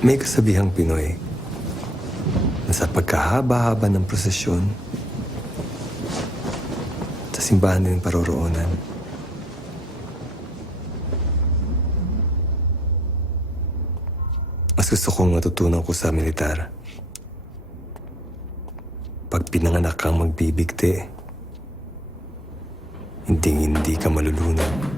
May kasabihang Pinoy na sa pagkahaba-haba ng prosesyon, sa simbahan din paroroonan. Mas gusto kong natutunan ko sa militar. Pag pinanganak kang magbibigti, hindi ka malulunod.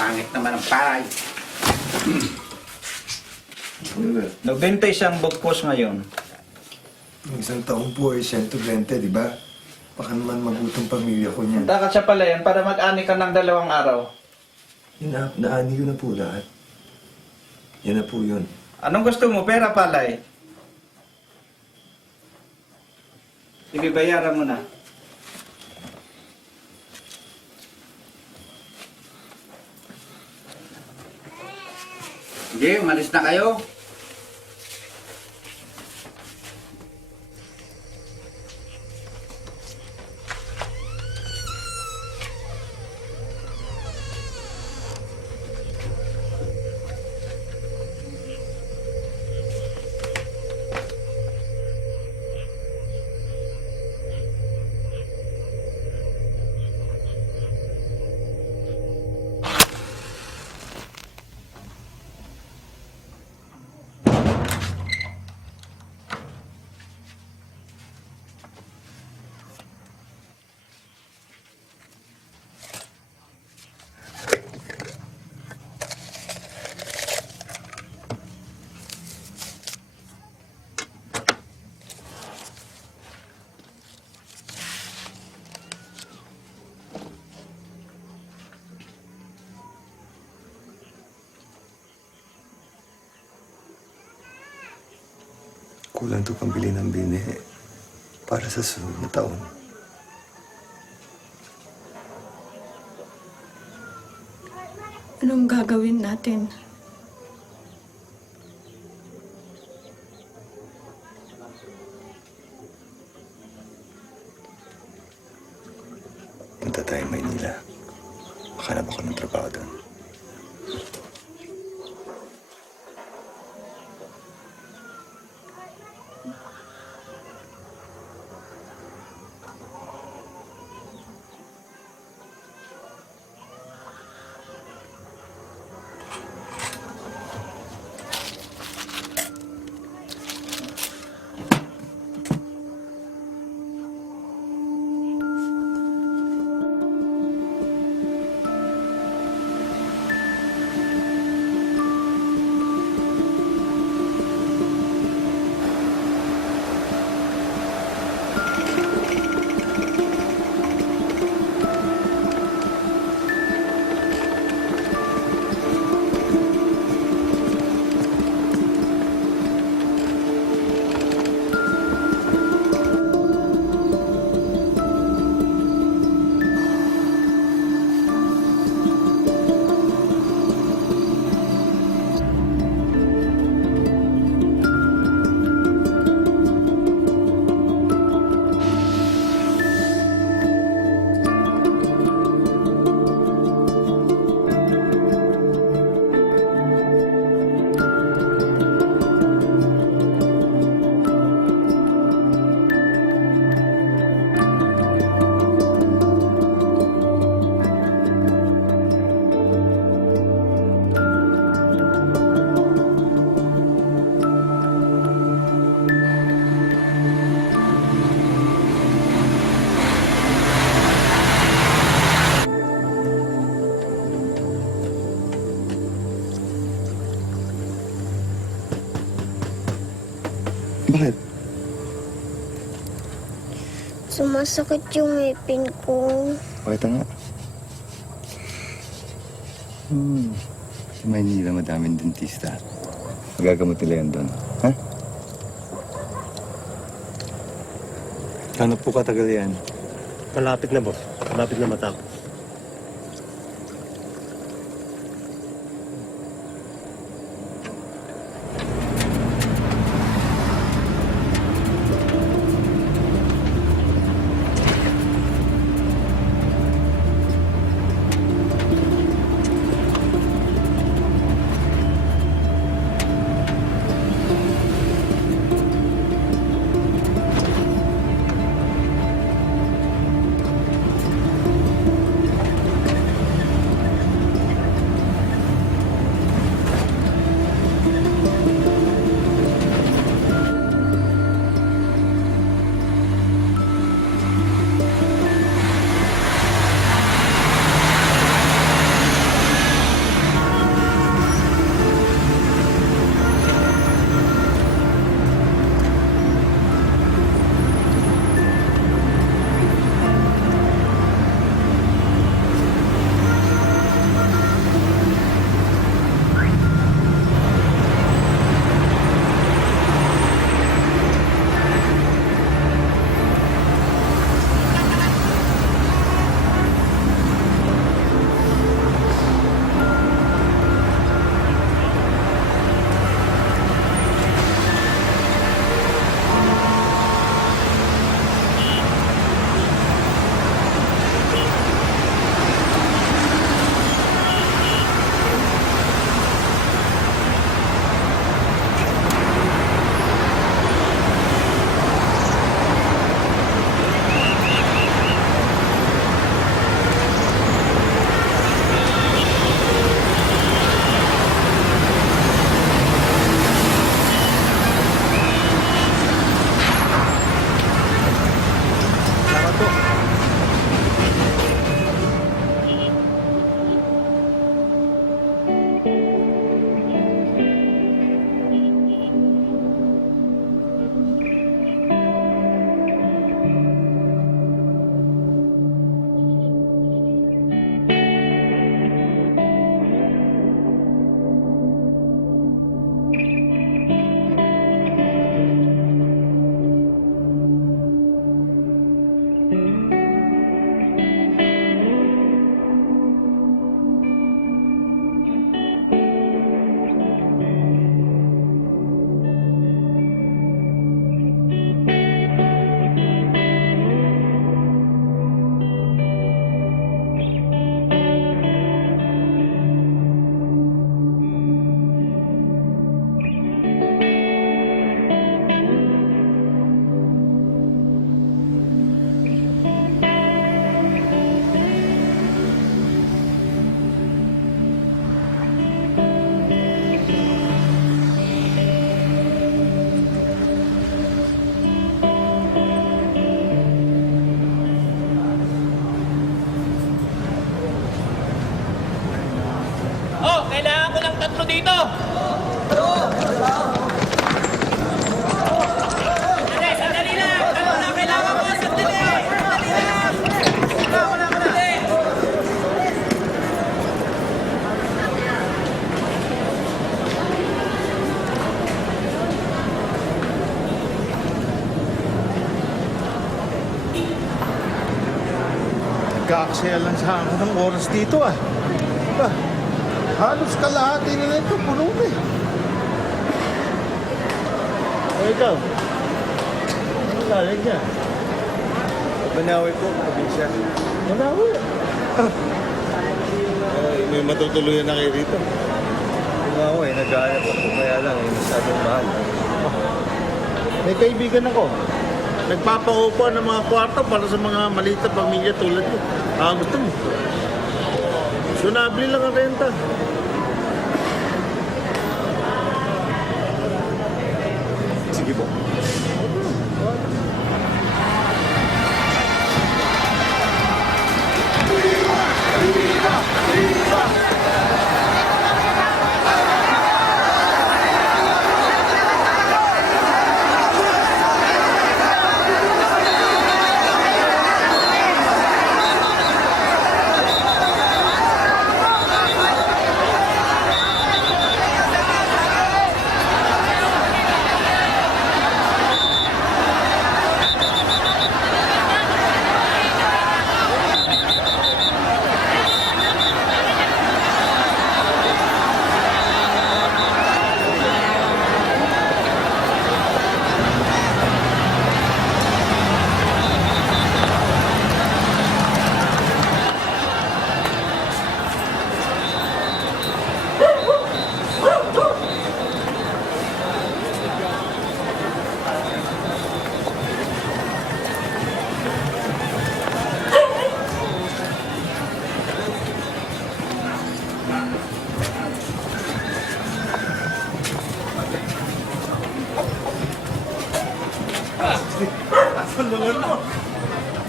Pangit naman ang palay. Nagbenta siyang bugkos ngayon. Yung isang taon po ay 120, di ba? Baka naman magutong pamilya ko niyan. Punta ka sa palayan para mag-ani ka ng 2 araw. Naani ko na po lahat. Yan na po yun. Anong gusto mo? Pera, palay? Ibibayaran mo na. Sige, umalis na kayo. Kulang to pambili ng bini para sa sunod na taon. Anong gagawin natin? Punta tayo Maynila. Makanap ako ng trabaho doon. Sumasakit yung ngipin ko. Pakita nga. Sa Maynila, madaming dentista. Magagamot nila yan doon. Ha? Kano po katagal yan? Malapit na, boss. Malapit na matapos. Kailangan ko ng 3 dito. Sandali lang. Kailangan ko. Sandali lang. Nagkaaksaya lang sa akin ng oras dito ah. Ba, halos kalahati na ito, puno na eh. Ikaw, ano lalag niya? Banawi po, probinsya. Manawi. May matutuluyan na kayo rito. Kung ako nag-aayap ako, kaya lang, masyadong mahal. May kaibigan ako. Nagpapaupo ng mga kwarto para sa mga maliit na pamilya tulad mo. Gusto mo? So, nabili lang ang renta. Sige po.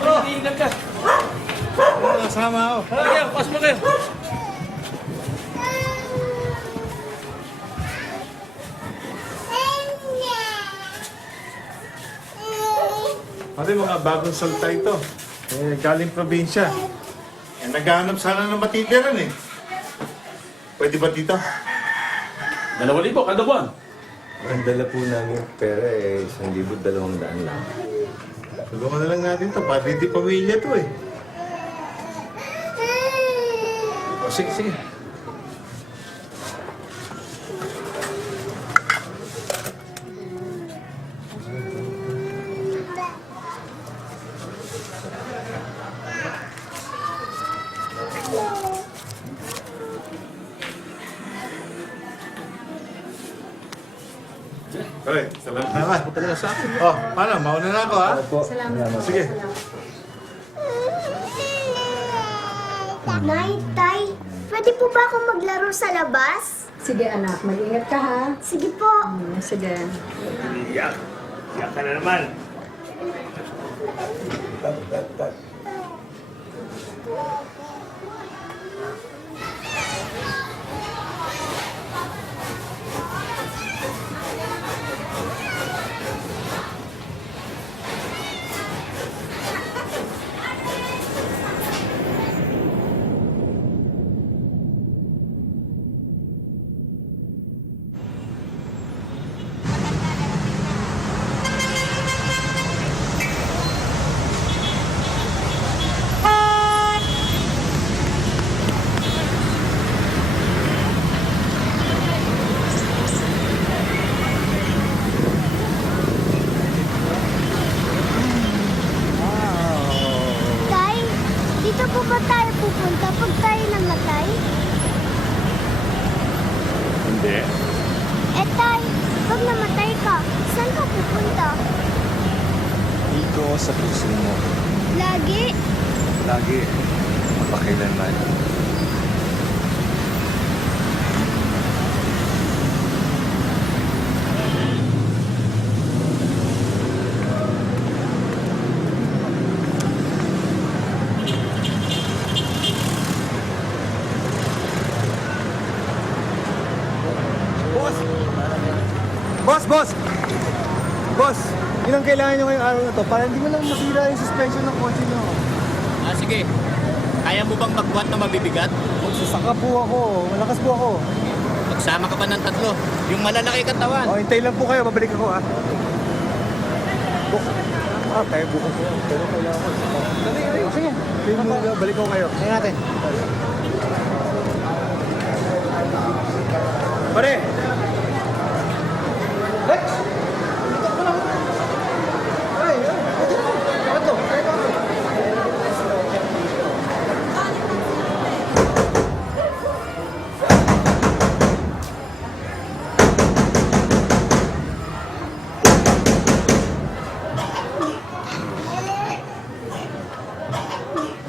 Ingat ka. Kasama ako. Halika, pas mo kayo. Pati mga bagong salta ito. Galing probinsya. Naghahanap sana ng matitiran eh. Pwede ba dito? 2,000 kada buwan. Ang dala po namin pera eh, 1,200 lang. Tulungan na lang natin ito. Pati di pamilya to eh. O, sige, sige. Okay, salamat naman. Talaga sa akin. Oh, paano? Mauna na ako, ha? Salamat. Sige. Nay, Tay, pwede po ba akong maglaro sa labas? Sige anak, mag-ingat ka ha. Sige po. Sige. Yak ka na naman. Tay, dito po ba tayo pupunta pag tayo namatay? Hindi. Eh, Tay, pag namatay ka, saan ka pupunta? Dito sa puso mo. Lagi? Lagi. Mapakailanman. Boss! Boss! Boss! Yun ang kailangan nyo ngayong araw na to para hindi mo lang masira yung suspension ng kotse nyo. Ah, sige. Kaya mo bang magbuhat na mabibigat? Sasaka po ako. Malakas po ako. Magsama ka pa ng 3. Yung malalaki katawan. O, hintay lang po kayo. Babalik ako, ha? Tayo bukas po. Pero kailangan ko. Dali. Sige. Balik ko kayo. Kaya natin. Pare! Lex! Dito ko lang. Ay! Ito.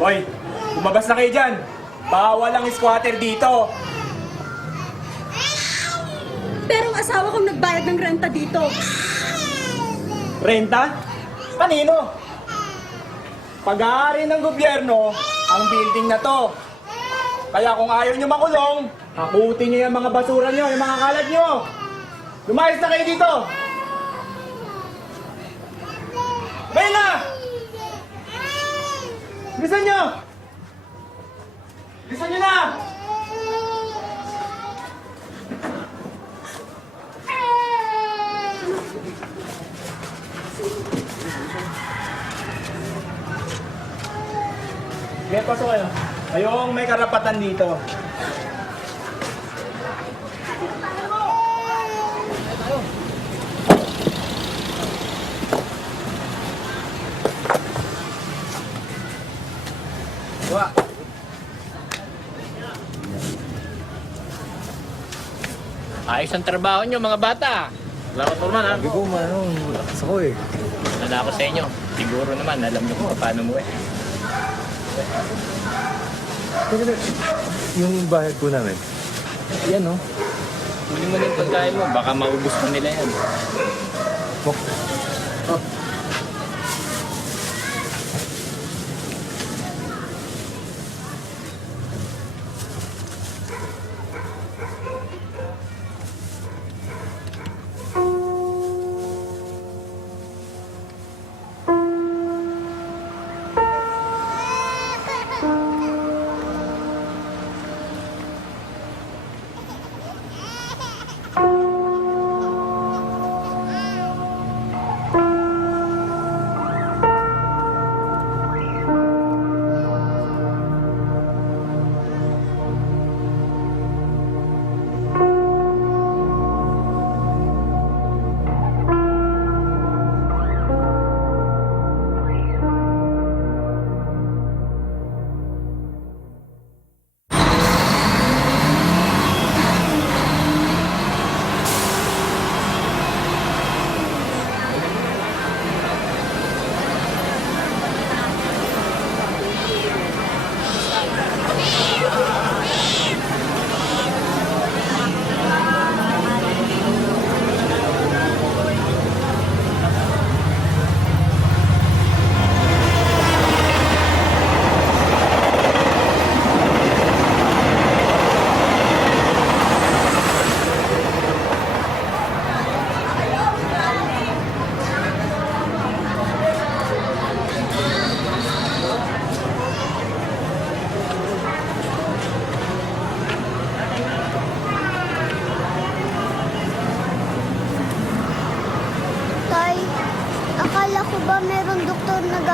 Hoy, lumabas na kayo dyan. Bawal ang squatter dito. Pero ang asawa kong nagbayad ng renta dito. Renta? Kanino? Pag-aari ng gobyerno ang building na to. Kaya kung ayaw nyo makulong, hakutin nyo yung mga basura nyo, yung mga kalat nyo. Lumayas na kayo dito. Bella! Bilisan nyo! Bilisan nyo na! Sige, pasok kayo. Kayong may karapatan dito. Wah. Ayos ang trabaho nyo, mga bata. Salamat po naman, ha? Sabi ko, lakas ako eh. Nala ako sa inyo. Siguro naman, alam nyo kung paano mo eh. Yung bayad po namin. Yan, no? Huli mo na yung pagkain mo, baka maubos mo nila yan.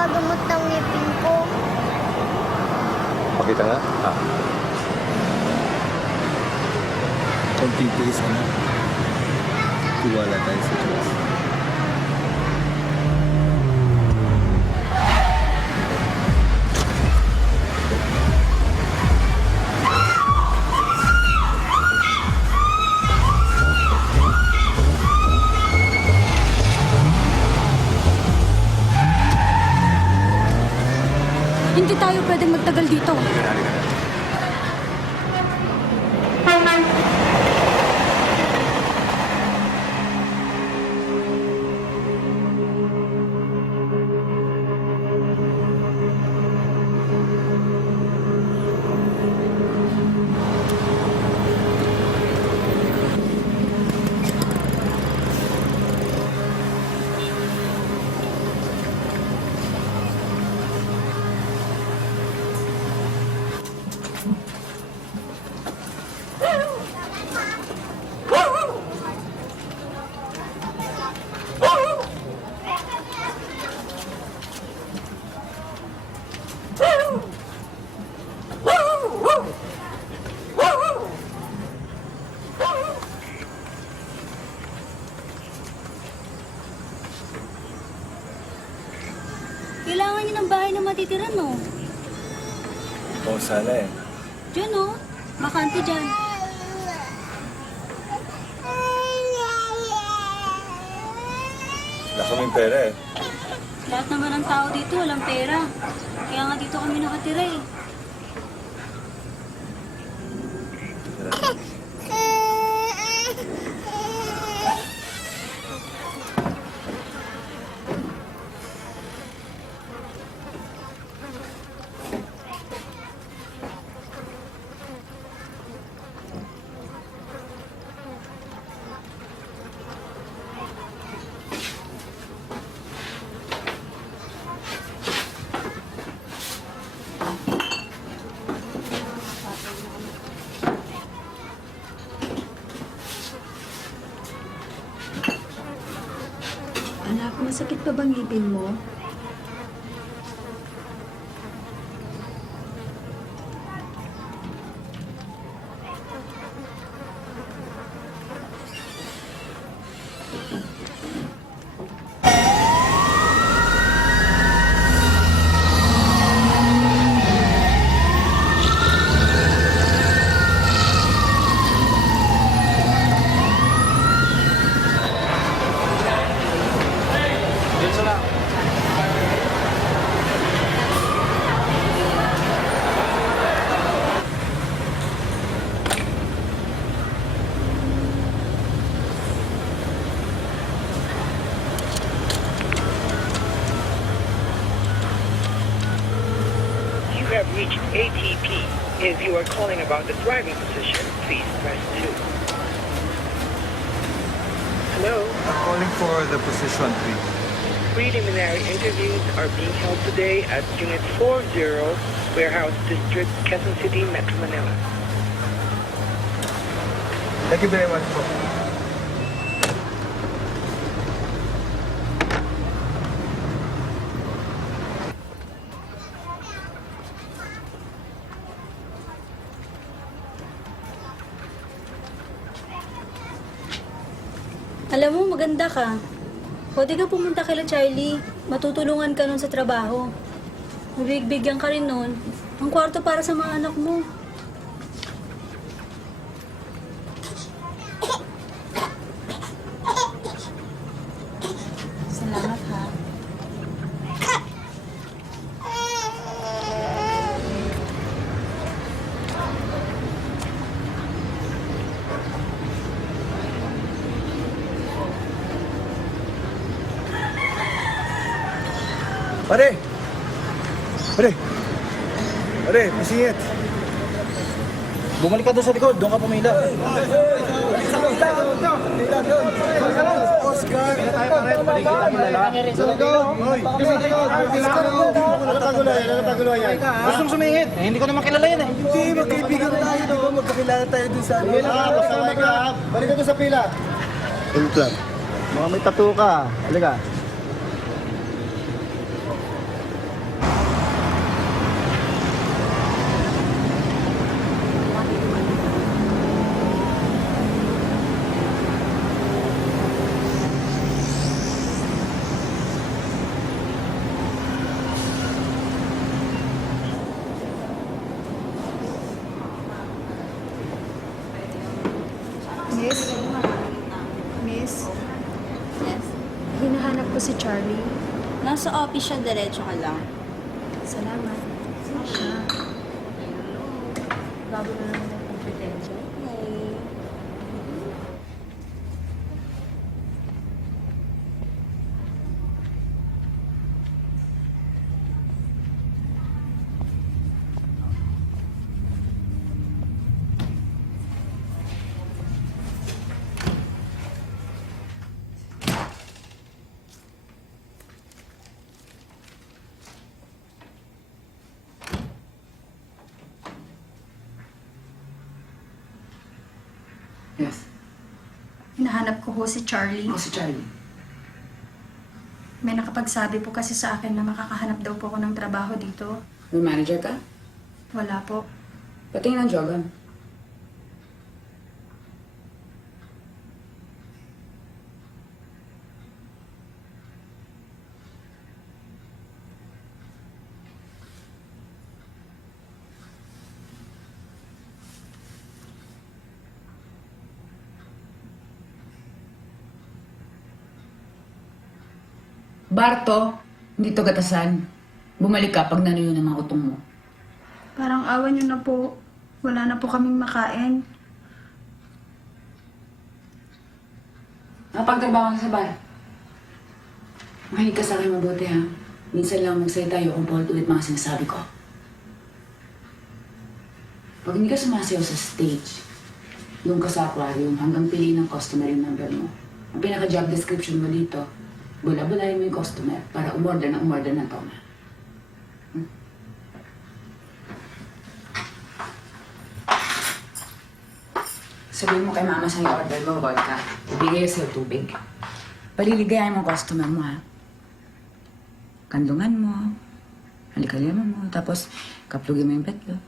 pagamot ng ngipin ko. Pakita nga. Konting tiis na. Tiwala tayo sa Diyos. Hindi tayo pwedeng magtagal dito. Kailangan niyo ng bahay na matitira, no? Oo, sana eh. Diyan, no? Bakante dyan. Wala kaming pera eh. Lahat naman ng tao dito walang pera. Kaya nga dito kami nakatira eh. Anak, masakit pa bang ngipin mo? You have reached ATP. If you are calling about the driving position, please press 2. Hello? I'm calling for the position, please. Preliminary interviews are being held today at Unit 40, Warehouse District, Quezon City, Metro Manila. Thank you very much po. Alam mo, maganda ka. Pwede ka pumunta kay Charlie. Matutulungan ka nun sa trabaho. Bibigyan ka rin nun. Ang kwarto para sa mga anak mo. Salamat ha. Pare! Pare! Pare, masingit! Bumalik ka doon sa likod, doon ka pumila. Oscar! Gustong sumingit. Eh, hindi ko naman kilala yan eh. Hindi, magkaibigan tayo doon. Magkakilala tayo doon sa ano. Pasaway ka. Balik ka doon sa pila. Ito lang. Mga may tattoo ka. Halika. Charlie? Nasa office siya, diretso ka lang. Salamat. Siya. Bago na naman ang kompetensya. Yes. Hinahanap ko ho si Charlie. Ako si Charlie. May nakapagsabi po kasi sa akin na makakahanap daw po ako ng trabaho dito. May manager ka? Wala po. Patingin ng jogan. Barto, hindi to gatasan. Bumalik ka pag nanuyo ng mga utong mo. Parang awan niyo na po. Wala na po kaming makain. Nakapagtrabaho ka sa bar. Makinig ka sa akin mabuti ha. Minsan lang magsalita tayo kung paulit-ulit mga sinasabi ko. Pag hindi ka sumasayaw sa stage, doon ka sa aquarium hanggang piliin ng customer yung number mo. Ang pinaka-job description mo dito, bula-bulayin mo yung customer para umorder ng toma. Sabihin mo kay mama sa order mo, vodka. Ibigay sa'yo tubig. Paliligayan mo customer mo, ha? Kandungan mo. Halika-lima mo. Tapos, kaplugin mo yung petlog.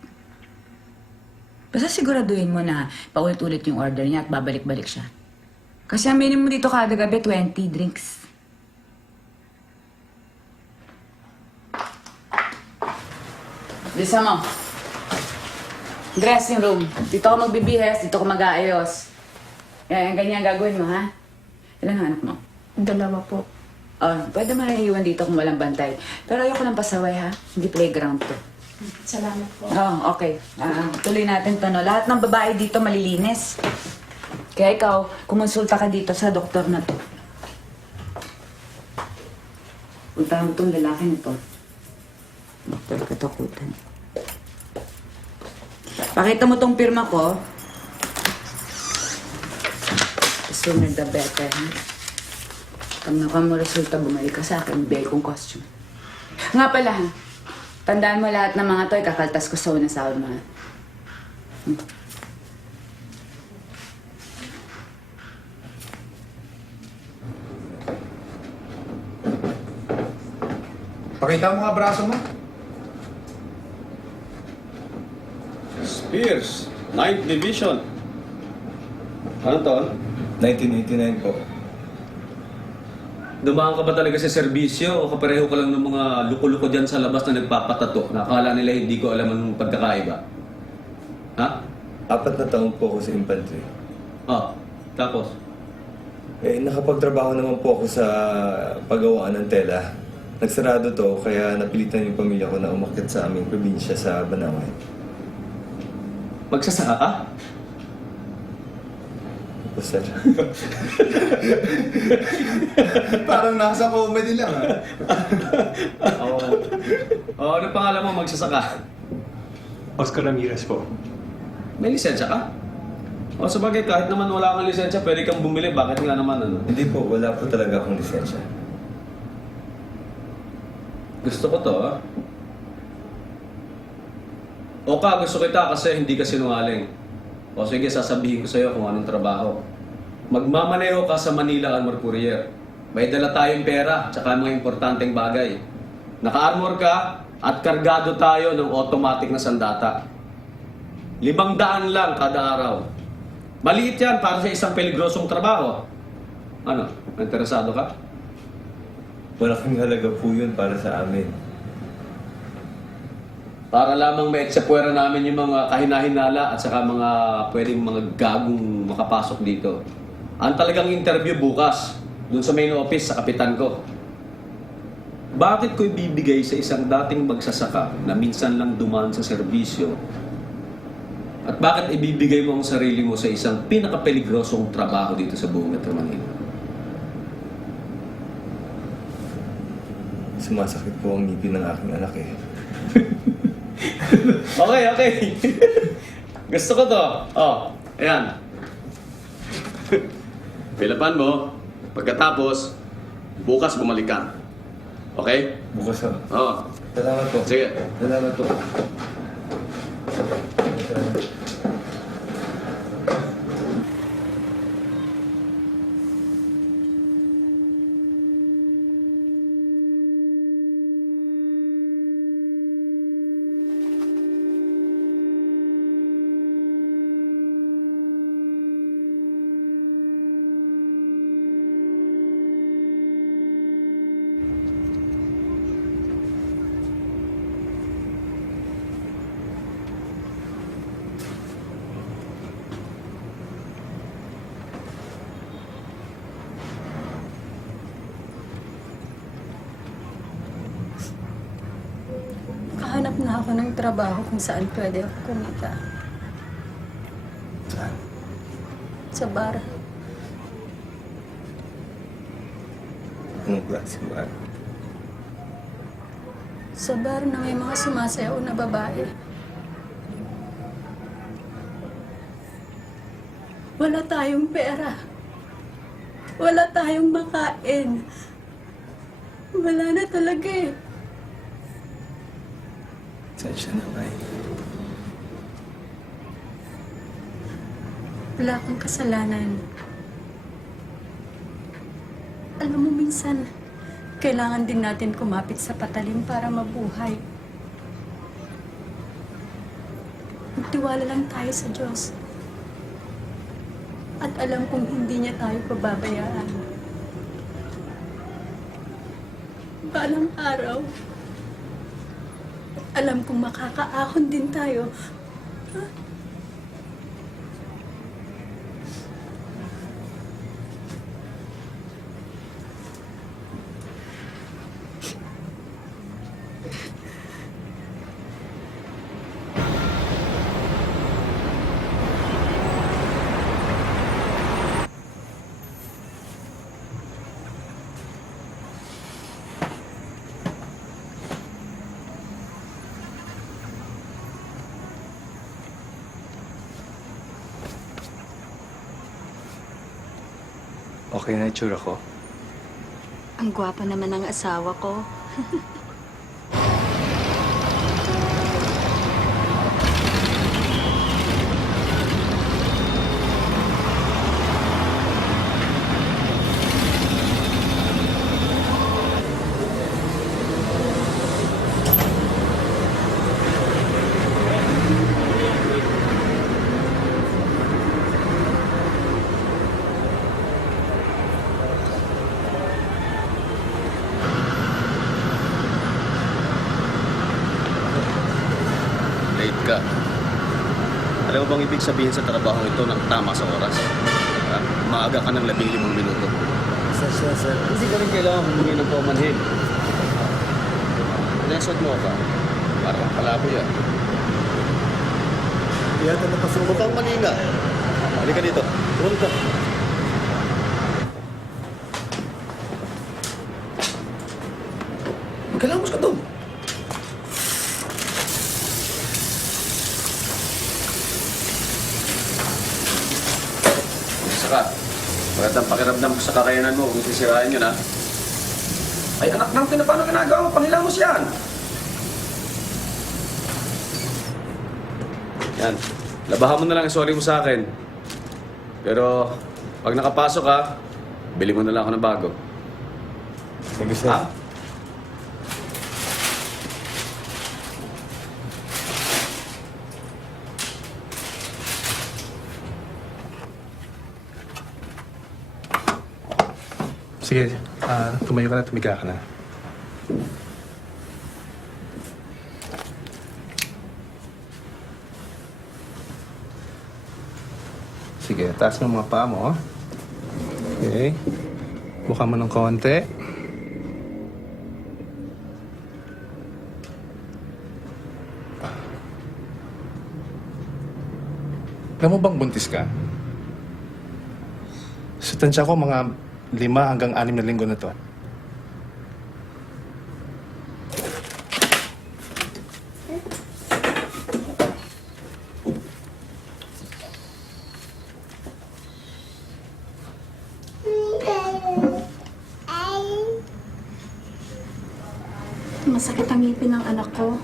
Basta siguraduhin mo na paulit-ulit yung order niya at babalik-balik siya. Kasi ang minimum dito kada gabi, 20 drinks. Bisa mo. Dressing room. Dito ako magbibihis, dito ako mag-aayos. Yan, ganyan gagawin mo, ha? Ilan ang anak mo? 2 po. Oh, pwede mo na iwan dito kung walang bantay. Pero ayoko ng pasaway, ha? Hindi playground to. Salamat po. Oh, okay. Tuloy natin to, no? Lahat ng babae dito malilinis. Kaya ikaw, kumonsulta ka dito sa doktor na to. Punta mo itong lalaki nito. Doktor Katakutan. Pakita mo tong pirma ko. The sooner the better, ha? Pag nakuha mo resulta, bumalik ka sa akin, bigay kong costume. Nga pala, ha? Tandaan mo lahat ng mga to, ikakaltas ko sa unang sahod mo, ha? Pakita mo nga braso mo. Spears, 9th Division. Ano to? 1989 po. Dumaan ka ba talaga sa serbisyo o kapareho ka lang ng mga luko-luko dyan sa labas na nagpapatato? Nakakala nila hindi ko alam ang pagkakaiba. Ha? 4 na taon po ako sa infantry. Oh, tapos? Nakapagtrabaho naman po ako sa paggawaan ng tela. Nagsarado to, kaya napilitan yung pamilya ko na umakyat sa aming probinsya sa Banaway. Magsasaka ka? Opo, sir. Parang nasa comedy lang, ha? Oo. Oh, ano pangalan mo magsasaka? Oscar Ramirez po. May lisensya ka? O sabagay, kahit naman wala kang lisensya, pwede kang bumili. Bakit nga naman ano? Hindi po, wala po talaga akong lisensya. Gusto ko to, ha? Oka, gusto kita kasi hindi ka sinungaling. O sige, sasabihin ko sa'yo kung anong trabaho. Magmamaneho ka sa Manila Armor Courier. May dala tayong pera, tsaka mga importanteng bagay. Naka-armor ka at kargado tayo ng automatic na sandata. 500 lang kada araw. Maliit yan para sa isang peligrosong trabaho. Ano? Interesado ka? Malaking halaga po yun para sa amin. Para lamang maetsapwera namin yung mga kahinahinala at saka mga pwedeng mga gagong makapasok dito. Ang talagang interview bukas, dun sa main office sa kapitan ko. Bakit ko ibibigay sa isang dating magsasaka na minsan lang dumaan sa serbisyo? At bakit ibibigay mo ang sarili mo sa isang pinakapeligrosong trabaho dito sa buong Metro Manila? Sumasakit po ang ngipin ng aking anak eh. Okay. Gusto ko to. Oh, ayan. Pilapan mo. Pagkatapos, bukas bumalik ka. Okay? Bukas ha. Oo. Salamat po. Sige. Salamat po. Kahanap na ako ng trabaho kung saan pwede ako kumita. Saan? Sa bar. Anong klaseng ba? Sa bar na may mga sumasayaw na babae. Wala tayong pera. Wala tayong makain. Wala na talaga eh. Sensya na, May. Wala kang kasalanan. Alam mo, minsan, kailangan din natin kumapit sa patalim para mabuhay. Magtiwala lang tayo sa Diyos. At alam kong hindi niya tayo pababayaan. Balang araw, at alam kong makakaahon din tayo. Okay na itsura ko. Ang gwapo naman ng asawa ko. Late ka. Alam mo bang ibig sabihin sa trabaho ito ng tama sa oras? Ha? Maaga ka ng 15 minuto. Sir. Hindi ka rin kailangan humingi ng paumanhin. Nesot mo ka. Parang kalaboy yan. Yata napasok. Huwag kang malinga. Halika dito. Tulong ka. Magkalamos ka doon. Saka, magandang pakiramdam ko sa kakayanan mo. Huwag sisirain yun, ha? Ay, anak ng paano ginagawa mo? Panghilamos yan! Yan. Labahan mo na lang ang sorry mo sa akin. Pero, pag nakapasok ka, bili mo na lang ako ng bago. Sige, sir. Ha? Sige, tumayo ka na, tumiga ka na. Sige, taas mo mga paa mo. Okay. Buka mo ng konti. Alam mo bang buntis ka? Sa tansya ko, mga 5 hanggang 6 na linggo na to. Masakit ang ngipin ng anak ko.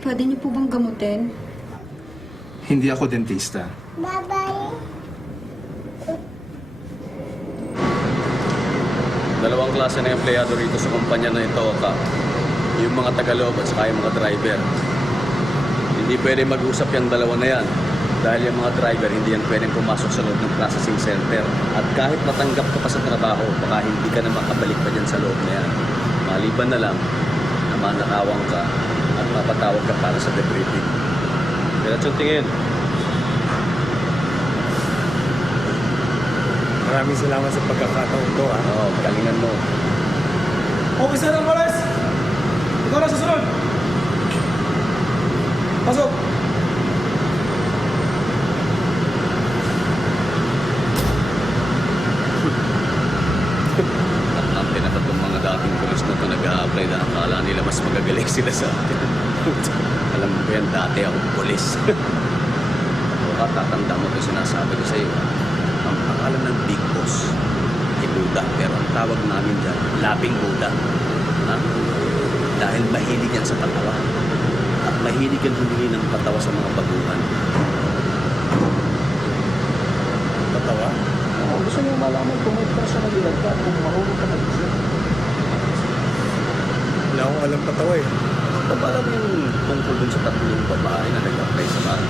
Pwede niyo po bang gamutin? Hindi ako dentista. Bye-bye. Dalawang klase na empleyado rito sa kumpanya na ito, Kap. Yung mga tagaloob at saka yung mga driver. Hindi pwede mag-usap yung dalawa na yan. Dahil yung mga driver, hindi yan pwedeng pumasok sa loob ng processing center. At kahit matanggap ka pa sa trabaho, baka hindi ka na makabalik pa dyan sa loob na yan. Maliban na lang na manakawang ka at mapatawag ka para sa debriefing. Diretsong tingin. Maraming salamat sa pagkakataon to, ha? Oo, galingan mo. Officer ng Wallace! Ikaw na susunod! Pasok! At ang pinapat ng mga dating pulis na ito nag-a-apply na akala nila mas magagaling sila sa atin. Alam mo ba yan, dati akong pulis. Baka tatanda mo ito sinasabi ko sa iyo. Ang pangalan ng Big Boss ay Buda, pero ang tawag namin dyan, Labing Buda. Ha? Dahil mahilig yan sa patawa. At mahilig yan humingi ng patawa sa mga baguhan. Patawa? Gusto niyo malaman kung may personalidad ka, kung marunong ka mag-isip. Wala akong alam patawa eh. Alam mo yung tungkol dun sa 3 babae na nag-apply sa bar?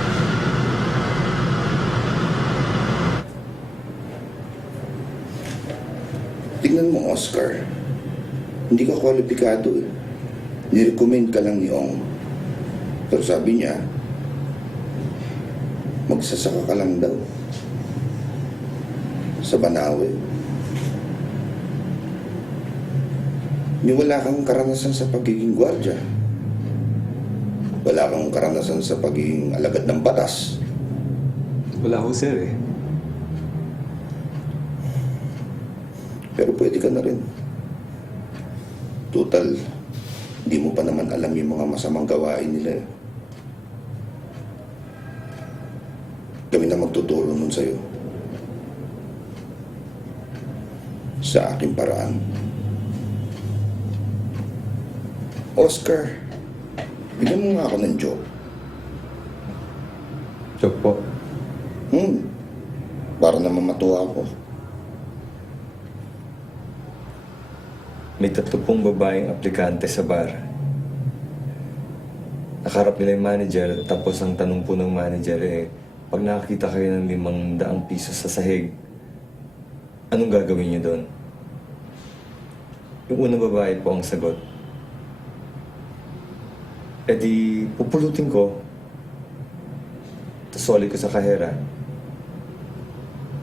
Tingnan mo, Oscar. Hindi ka kwalipikado eh. Nirecommend ka lang ni Ong. Pero sabi niya, magsasaka ka lang daw. Sa Banawe. Ni wala kang karanasan sa pagiging gwardya. Wala kang karanasan sa pagiging alagad ng batas. Wala ho, sir eh. Pero pwede ka na rin. Total, hindi mo pa naman alam yung mga masamang gawain nila eh. Kami na magtuturo nun sa'yo. Sa aking paraan. Oscar, bigyan mo nga ako ng joke. Joke po. Para naman matuwa ako. May 3 babaeng aplikante sa bar. Nakaharap nila yung manager, tapos ang tanong po ng manager pag nakakita kayo ng 500 piso sa sahig, anong gagawin niyo doon? Yung unang babae po ang sagot. Di pupulutin ko, tapos solid ko sa kahera.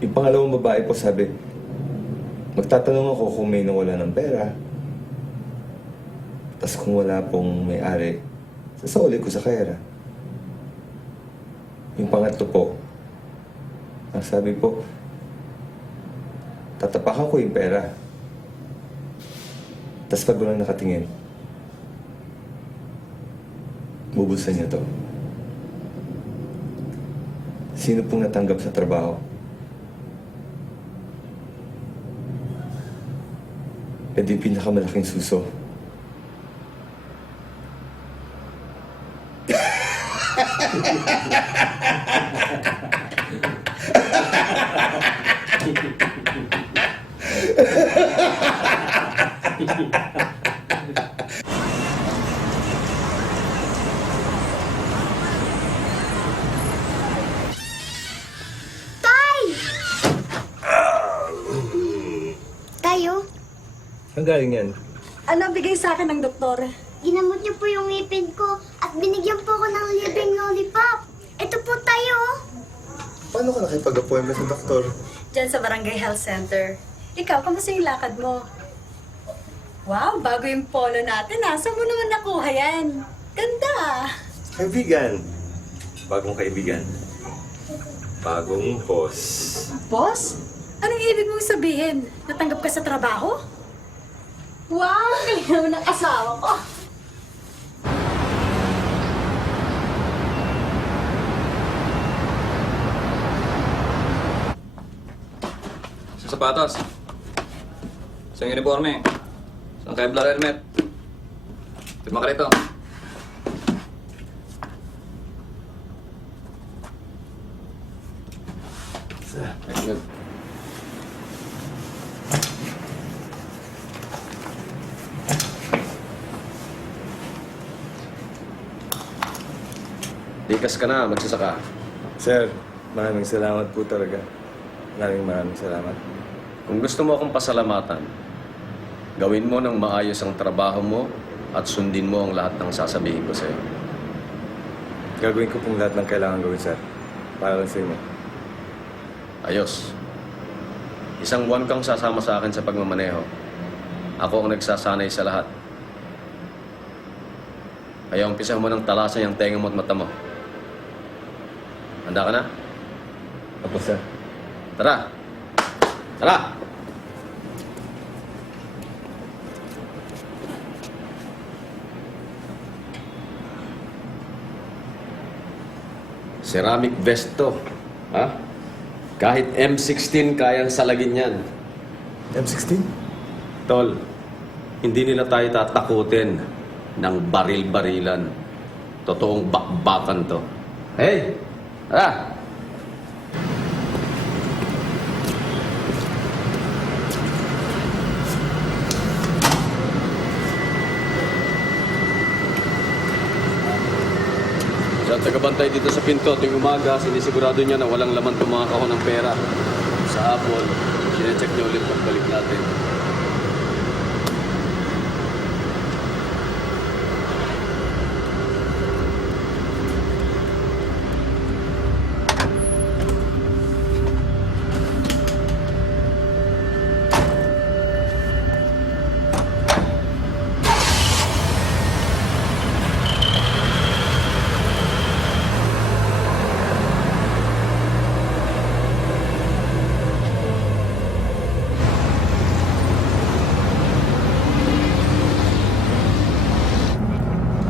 Yung pangalawang babae po sabi, magtatanong ako kung may nawala ng pera. Tapos kung wala pong may-ari, sasoli ko sa kahera. Yung pangatlo po, ang sabi po, tatapakan ko yung pera. Tapos pag walang nakatingin, bubulsan niya to. Sino pong natanggap sa trabaho? Di pinakamalaking suso. Tayo, Ang galing yan? Ano bigay sa akin ng doktor? ginamot niyo po yung ngipin ko at binigyan po ko ng libreng lollipop. Ito po tayo. Paano ka nakipag-appointment sa doktor? Diyan sa Barangay Health Center. Ikaw, kamusta yung lakad mo? Wow, bago yung polo natin ha. Saan mo naman nakuha yan? Ganda. Kaibigan. Bagong kaibigan. Bagong boss. Boss? Anong ibig mong sabihin? Natanggap ka sa trabaho? Wow! Galing naman ng asawa ko! Sa sapatos. Sa uniforme. Sa Kevlar helmet. Pirma ka rito. Excellent. Likas ka na, magsasaka. Sir, maraming salamat po talaga. Maraming salamat. Kung gusto mo akong pasalamatan, gawin mo ng maayos ang trabaho mo at sundin mo ang lahat ng sasabihin ko sa'yo. Gagawin ko pong lahat ng kailangan gawin, sir. Para lang sa inyo. Ayos. Isang buwan kang sasama sa akin sa pagmamaneho. Ako ang nagsasanay sa lahat. Kaya umpisa mo ng talasan yung tenga mo at mata mo. Handa ka na? Opo, sir. Tara! Tara! Ceramic vest to. Ha? Kahit M16 kayang salagin yan. M16? Tol, hindi nila tayo tatakutin ng baril-barilan. Totoong bakbakan to. Hey! Tara! Siya ang tagabantay dito sa pinto tuwing umaga, sinisigurado niya na walang laman itong mga kahon ng pera. Sa hapon, sinecheck niya ulit pagbalik natin.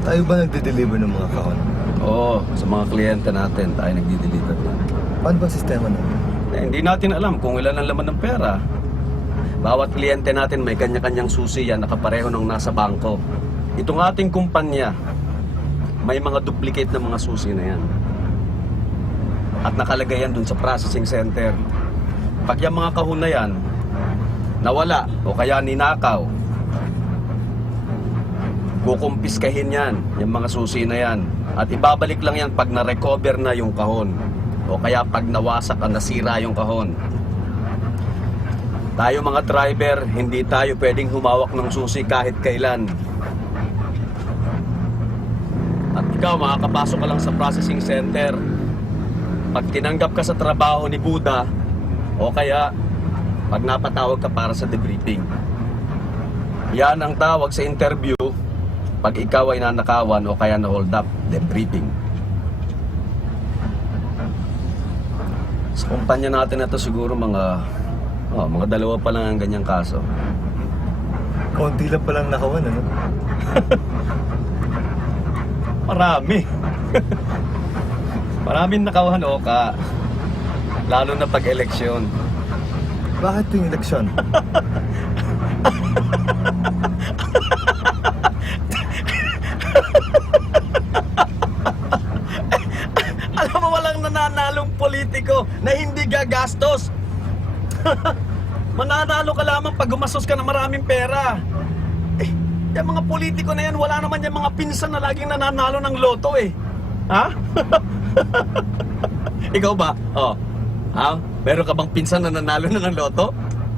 Tayo ba nagde-deliver ng mga kahon? Oo, sa mga kliyente natin, tayo nagdi-deliver na. Paano ba sistema natin? Hindi natin alam kung ilan ang laman ng pera. Bawat kliyente natin may kanya-kanyang susi yan, nakapareho ng nasa bangko. Itong ating kumpanya, may mga duplicate na mga susi na yan. At nakalagay yan dun sa processing center. Pag yung mga kahon na yan, nawala o kaya ninakaw, kukumpiskahin yan, yung mga susi na yan. At ibabalik lang yan pag na-recover na yung kahon. O kaya pag nawasak o nasira yung kahon. Tayo mga driver, hindi tayo pwedeng humawak ng susi kahit kailan. At ikaw, makakapasok ka lang sa processing center. Pag tinanggap ka sa trabaho ni Buda, o kaya pag napatawag ka para sa debriefing. Yan ang tawag sa interview pag ikaw ay nanakawan o kaya na-hold up, debriefing. Sa kumpanya natin na ito siguro mga 2 pa lang ang ganyang kaso. Konti lang palang nakawan, ano? Marami. Maraming nakawan o ka. Lalo na pag-eleksyon. Bakit yung eleksyon? Alam mo, walang nananalong politiko na hindi gagastos. Mananalo ka lamang pag gumastos ka ng maraming pera. Yung mga politiko na yan, wala naman yung mga pinsan na laging nananalo ng loto eh. Ha? Ikaw ba? Oh. Ha? Meron ka bang pinsan na nanalo na ng loto?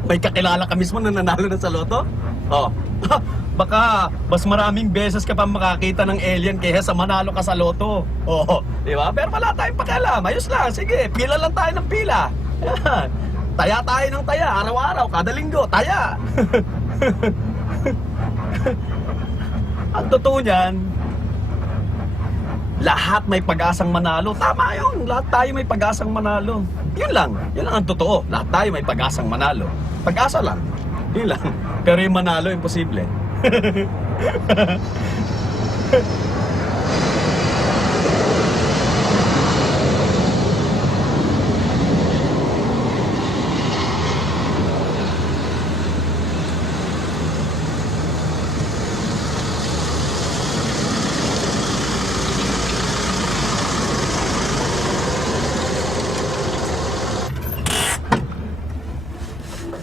May kakilala ka mismo na nanalo na sa loto? Oh. Baka mas maraming beses ka pa makakita ng alien kaya sa manalo ka sa loto. Oh, di ba? Pero wala tayong pakialam. Ayos lang. Sige, pila lang tayo ng pila. Yan. Taya tayo ng taya. Araw-araw, kada linggo. Taya. Ang totoo niyan, lahat may pag-asang manalo. Tama yun, lahat tayo may pag-asang manalo. Yun lang ang totoo. Lahat tayo may pag-asang manalo. Pag-asa lang, yun lang. Pero yung manalo, imposible.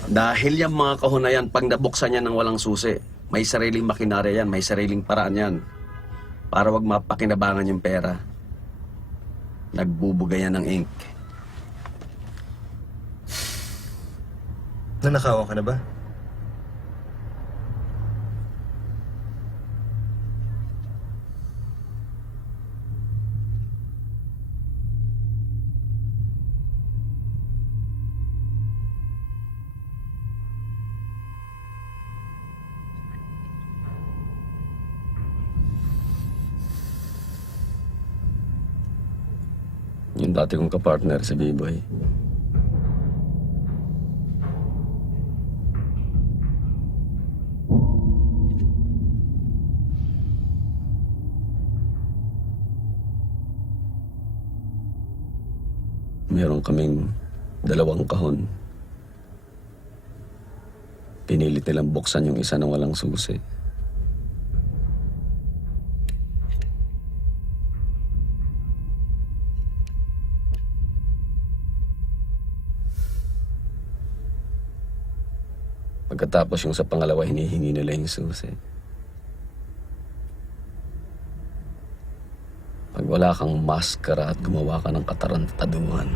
Dahil yung mga kahon na yan, pag nabuksan yan ng walang susi, may sariling makinarya yan, may sariling paraan yan. Para wag mapakinabangan yung pera. Nagbubuga yan ng ink. Nanakawa ka na ba? Yung dati kong kapartner, si B-Boy. Meron kaming 2 kahon. Pinilit nilang buksan yung isa na walang susi. Pagkatapos yung sa pangalawa, hinihingi nila yung susi. Pag wala kang maskara at gumawa ka ng katarantaduhan,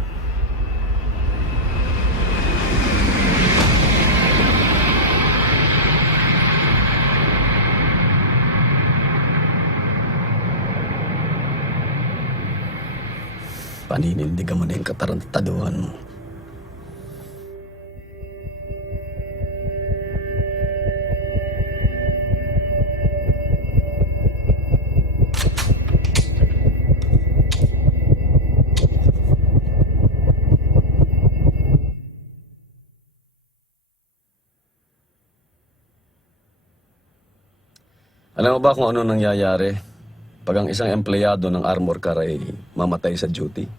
paninindigan mo na yung katarantaduhan mo. Alam mo ba kung ano nangyayari pag ang isang empleyado ng armor car ay mamatay sa duty?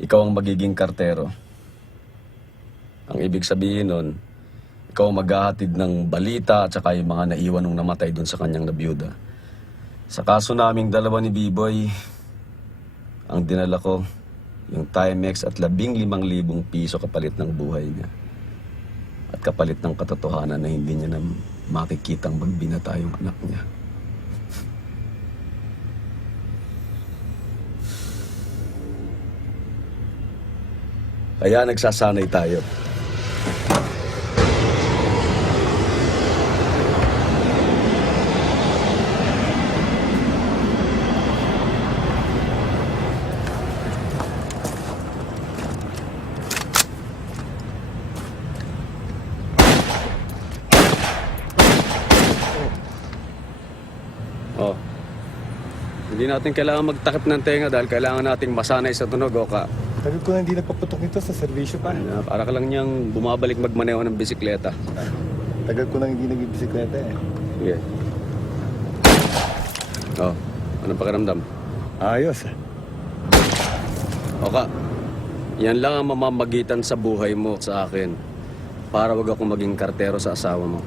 Ikaw ang magiging kartero. Ang ibig sabihin nun, ikaw ang maghahatid ng balita at saka yung mga naiwan nung namatay dun sa kanyang nabiyuda. Sa kaso naming dalawa ni B-Boy, ang dinala ko, yung Timex at 15,000 piso kapalit ng buhay niya. At kapalit ng katotohanan na hindi niya na makikitang magbinata yung anak niya. Kaya nagsasanay tayo. Oh. Hindi natin kailangan magtakip ng tenga dahil kailangan nating masanay sa tunog, Oka. Tagal ko na hindi nagpaputok nito sa servisyo pa. Para ka lang niyang bumabalik magmaneho ng bisikleta. Tagal ko na hindi nagbibisikleta eh. Sige. Oh, anong pakiramdam? Ayos eh. Oka, yan lang ang mamamagitan sa buhay mo sa akin para wag akong maging kartero sa asawa mo.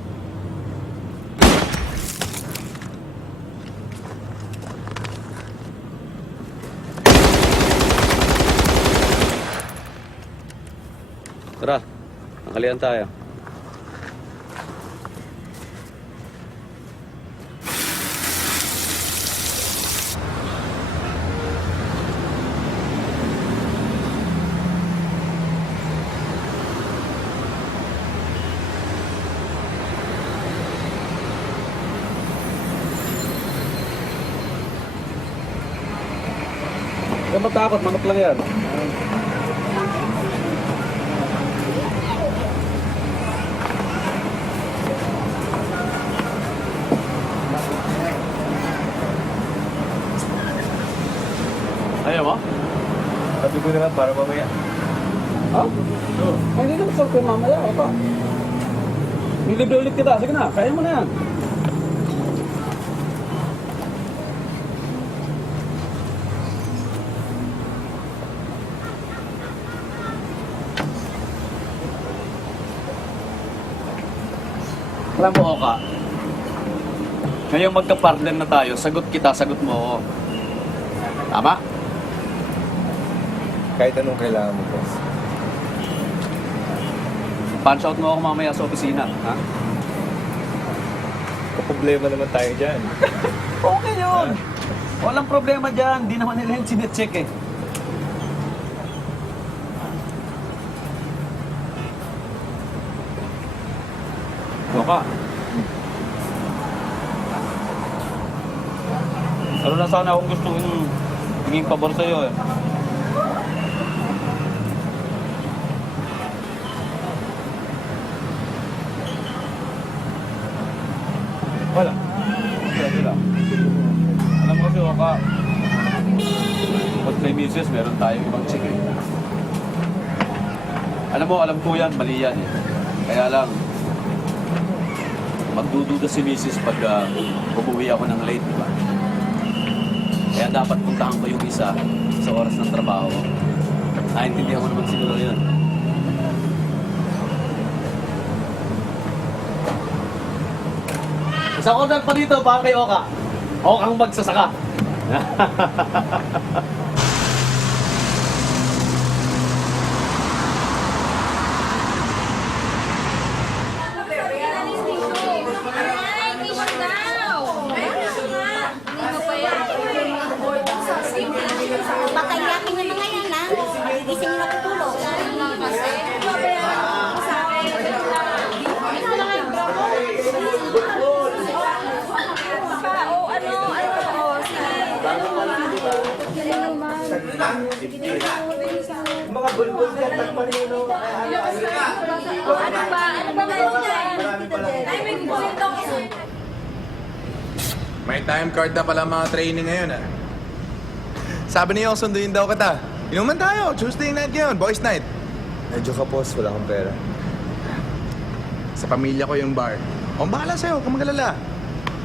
Tara, nakalian tayo. Huwag matakot, manok lang yan. ko na lang para mamaya. Ha? Ay, hindi naman sorry mamaya. Ito. May libre ulit kita. Sige na, kaya mo na yan. Alam mo, Oka, ngayong magka-partner na tayo, sagot kita, sagot mo ako. Tama? Kahit anong kailangan mo, boss. Punch out mo ako mamaya sa opisina, ha? Problema naman tayo dyan. Okay yun! Walang problema dyan, di naman nila yung sinecheck eh. Oka. Ano na sana akong gusto yung hinging pabor sa'yo eh. Wala. Sige lang. Alam mo kasi, Oka, pag may misis, meron tayong ibang chick eh. Alam ko yan, mali yan eh. Kaya lang, magdududa si misis pag umuwi ako ng late, di ba? Kaya dapat puntahan ko yung isa sa oras ng trabaho. Naintindihan ko naman siguro yun. Isang order pa dito para kay Oka. Oka ang magsasaka. Patayakin nyo na ngayon, ha? Magigising nyo na tutulog. Mga bulbul yan, nagpanino. May time card na pala mga training ngayon, ah. Sabi niyo, sunduin daw kita. Inuman tayo, Tuesday night yun, boys night. Medyo kapos, wala akong pera. Sa pamilya ko yung bar. O, bahala sa'yo, kung magalala.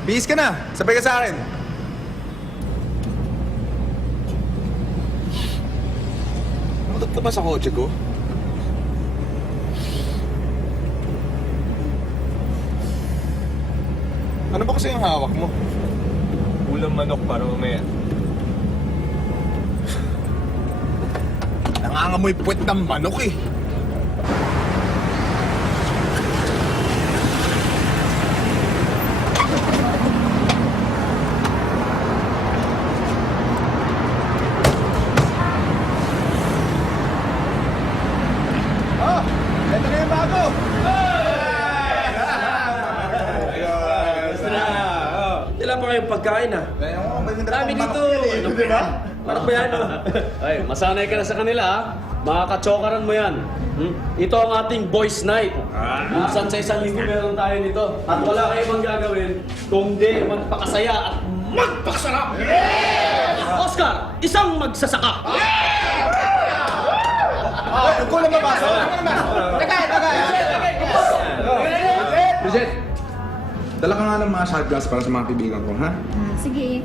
Bihis ka na, sabay ka sa akin. Matot ka ba sa kotse ko? Ano ba kasi yung hawak mo? Ulam manok para mamaya. Nangangamoy puwet ng manok eh. Oh, ito na yung bago. Wala pa kayong pagkain ah. Dami dito. Ano ba ba? Parang ba yan oh? Ay, masanay ka na sa kanila ha. Makakatsokaran mo yan. Ito ang ating boys night. Minsan sa isang linggo meron tayo nito. At wala kayo bang gagawin kung di magpakasaya at magpakasarap. Oscar, isang magsasaka. Huwag ko lang mabasa. Tagay! Bridget, dala ka nga ng mga shot glass para sa mga kaibigan ko, ha? Sige.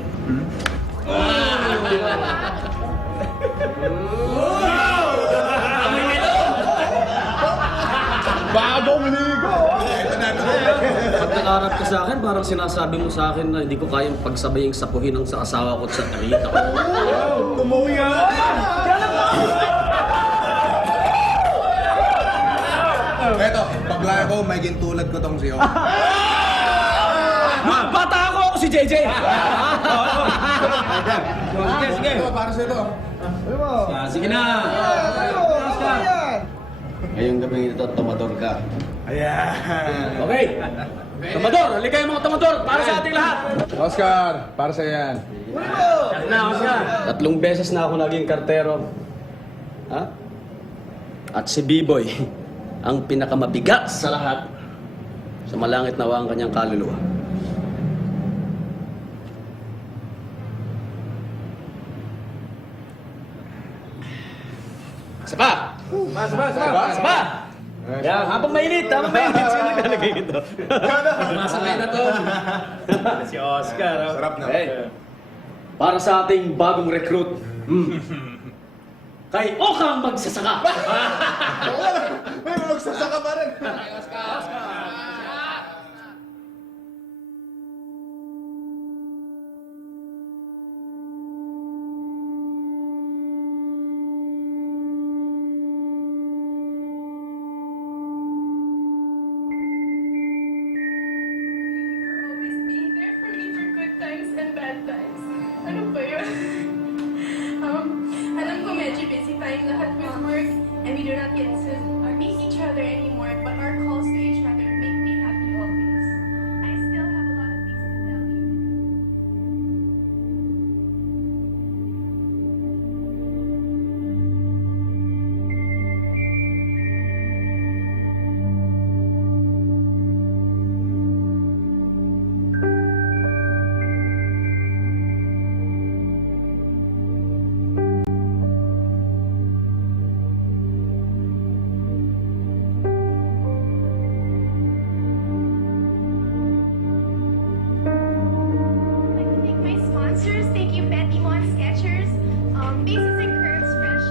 Bagong ligo! Pag nakarap ka sa akin, parang sinasabi mo sa akin na hindi ko kayang pagsabaying sapuhin ang sa asawa ko at sa tarita ko. Tumuwi nga! Eto, paglaya ko, may gintulad ko tong siyo. Bata ako si JJ! Sige. Ito, para sa ito. Sige na! Ngayong gabi ito, tomador ka. Ayan. Okay! Tomador! Halika yung mga tomador para sa ating lahat! Oscar, para sa yan. Oscar! 3 beses na ako naging kartero. Ha? At si B-Boy, ang pinakamabigat sa lahat, sa malangit nawa ang kanyang kaluluwa. Ba! Yan, habang mainit, sino naglalagay ito? Masakay na to. Si Oscar. Sarap na. Para sa ating bagong recruit. Kay Okang magsasaka. May magsasaka pa rin. Always being there for me for good times and bad times. Ano ba yun? Alam ko medyo busy tayong lahat with work and we do not get to meet each other anymore, but our calls to each other make me happy always. I still have a lot of things to tell you. I'd like to thank my sponsors. Thank you, Betty Mon Skechers, Basics and Curves Fresh.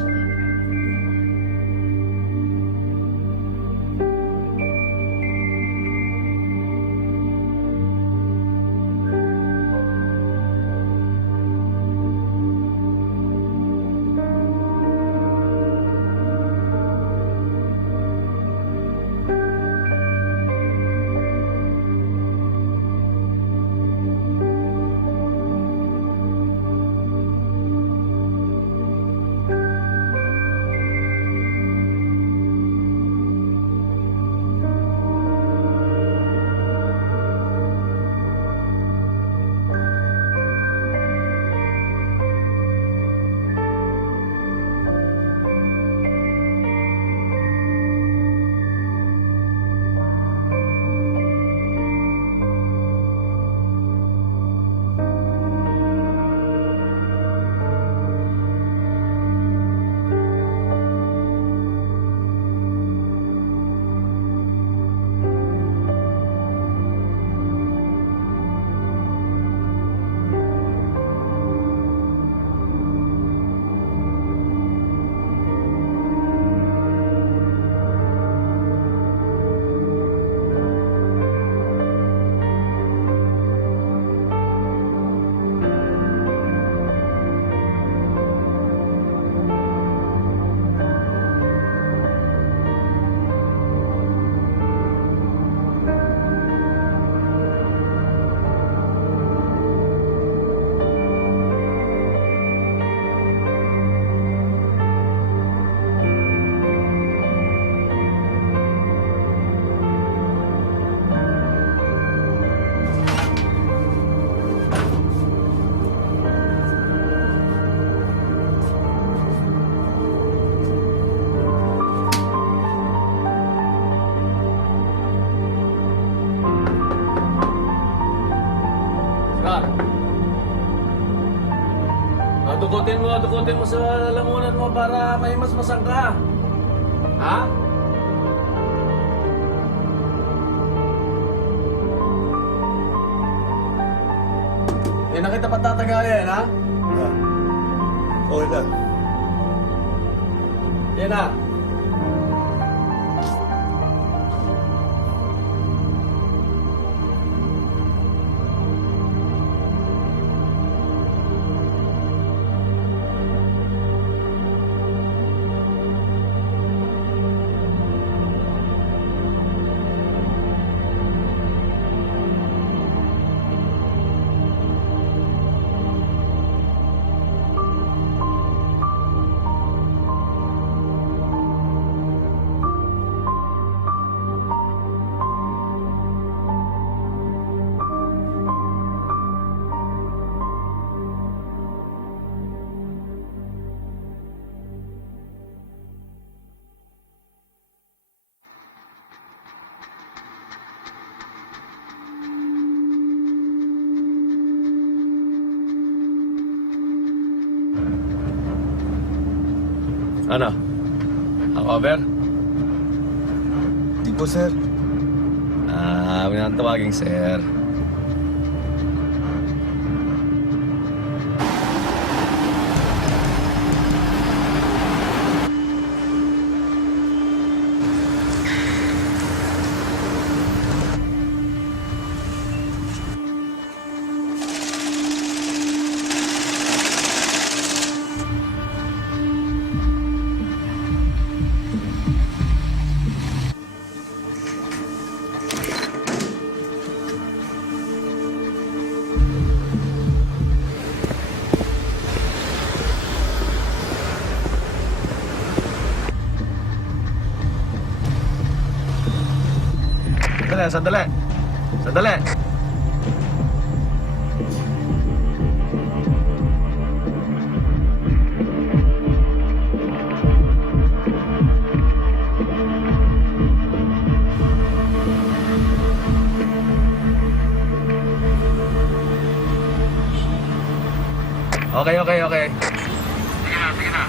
Dukutin mo sa lalamunan mo para may mas masang ka. Ha? Hindi na kita patatagayan, ha? Okay lang. Yan na. Ano? Ako Over? Di po, sir. Huwag na tawagin, sir. Sandali. Okay. Sige na.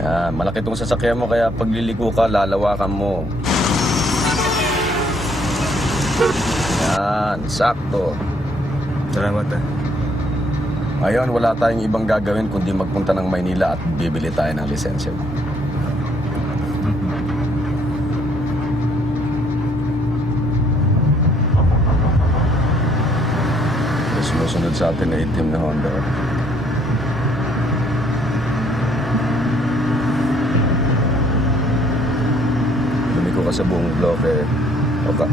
Yan, malaki tong sasakyan mo kaya pagliliko ka, lalawakan mo. Yan, sakto. Salamat, ah. Ngayon, wala tayong ibang gagawin kundi magpunta ng Maynila at bibili tayo ng lisensya mo. Sumusunod sa atin na itim na Honda. Lumiko ka sa buong bloke. Okay.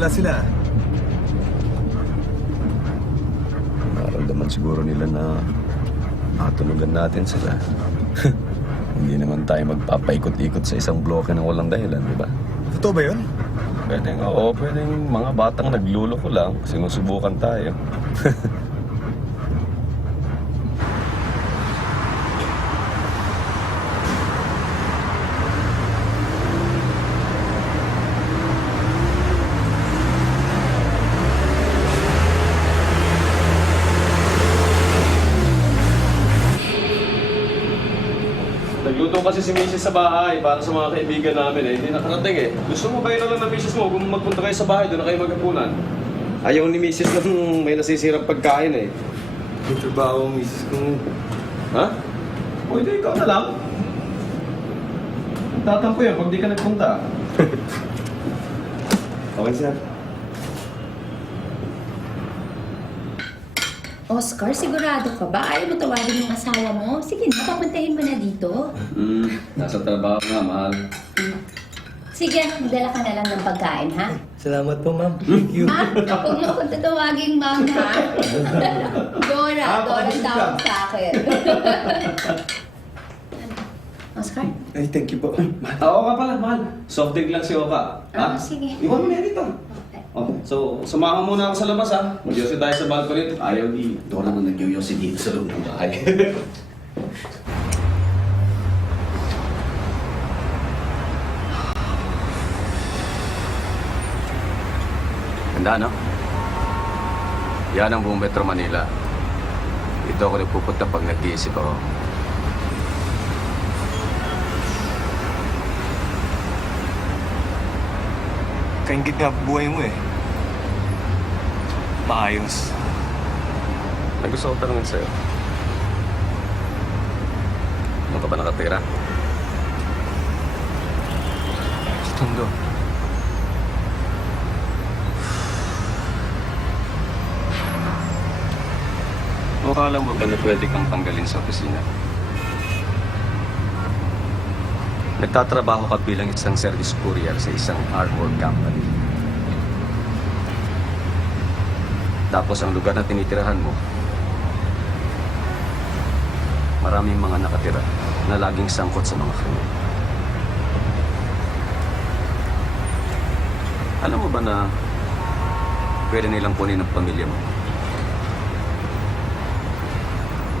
Wala sila. Nararamdaman siguro nila na matunugan natin sila. Hindi naman tayo magpapaikot-ikot sa isang bloke ng walang dahilan, di ba? Totoo ba yun? Pwedeng, oo, pwedeng mga batang nagluloko lang. Sinusubukan tayo. Nagluto kasi si Mrs. sa bahay para sa mga kaibigan namin eh. Hindi nakarating eh. Gusto mo ba yun lang ng Mrs. mo? Kung magpunta kayo sa bahay, doon na kayo maghapunan. Ayaw ni Mrs. nung may nasisirang pagkain eh. Yung trabaho, misis ko. Ha? O hindi, ikaw na lang. Tatampo yan pag di ka nagpunta. Okay, sir. Oscar, sigurado ka ba? Ayaw mo tawagin yung asawa mo? Sige na, papuntahin mo na dito. Nasa trabaho nga, mahal. Sige, magdala ka na lang ng pagkain, ha? Salamat po, ma'am. Thank you. Ha? Huwag mo akong tatawagin, ma'am, ha? Dora tawag sa akin. Oscar? Ay, thank you po. Oo nga pala, mahal. Soft drink lang si Oka. Ha? Sige. Iwan mo na dito. Okay. So, samahan muna ako sa labas ha. Mag-yosi tayo sa balcony. Ayaw ni Dora na nag-yosi dito sa loob ng bahay. Ganda, no? Yan ang buong Metro Manila. Ito ako nagpupunta pag nag-iisip ako. Kaingit nga buhay mo eh. Maayos. May gusto ko tanongin sa'yo. Ano ka ba nakatira? Tondo. O akala mo ba na pwede kang tanggalin sa opisina? Nagtatrabaho ka bilang isang service courier sa isang armor company. Tapos ang lugar na tinitirahan mo, maraming mga nakatira na laging sangkot sa mga krimen. Alam mo ba na pwede nilang kunin ang pamilya mo?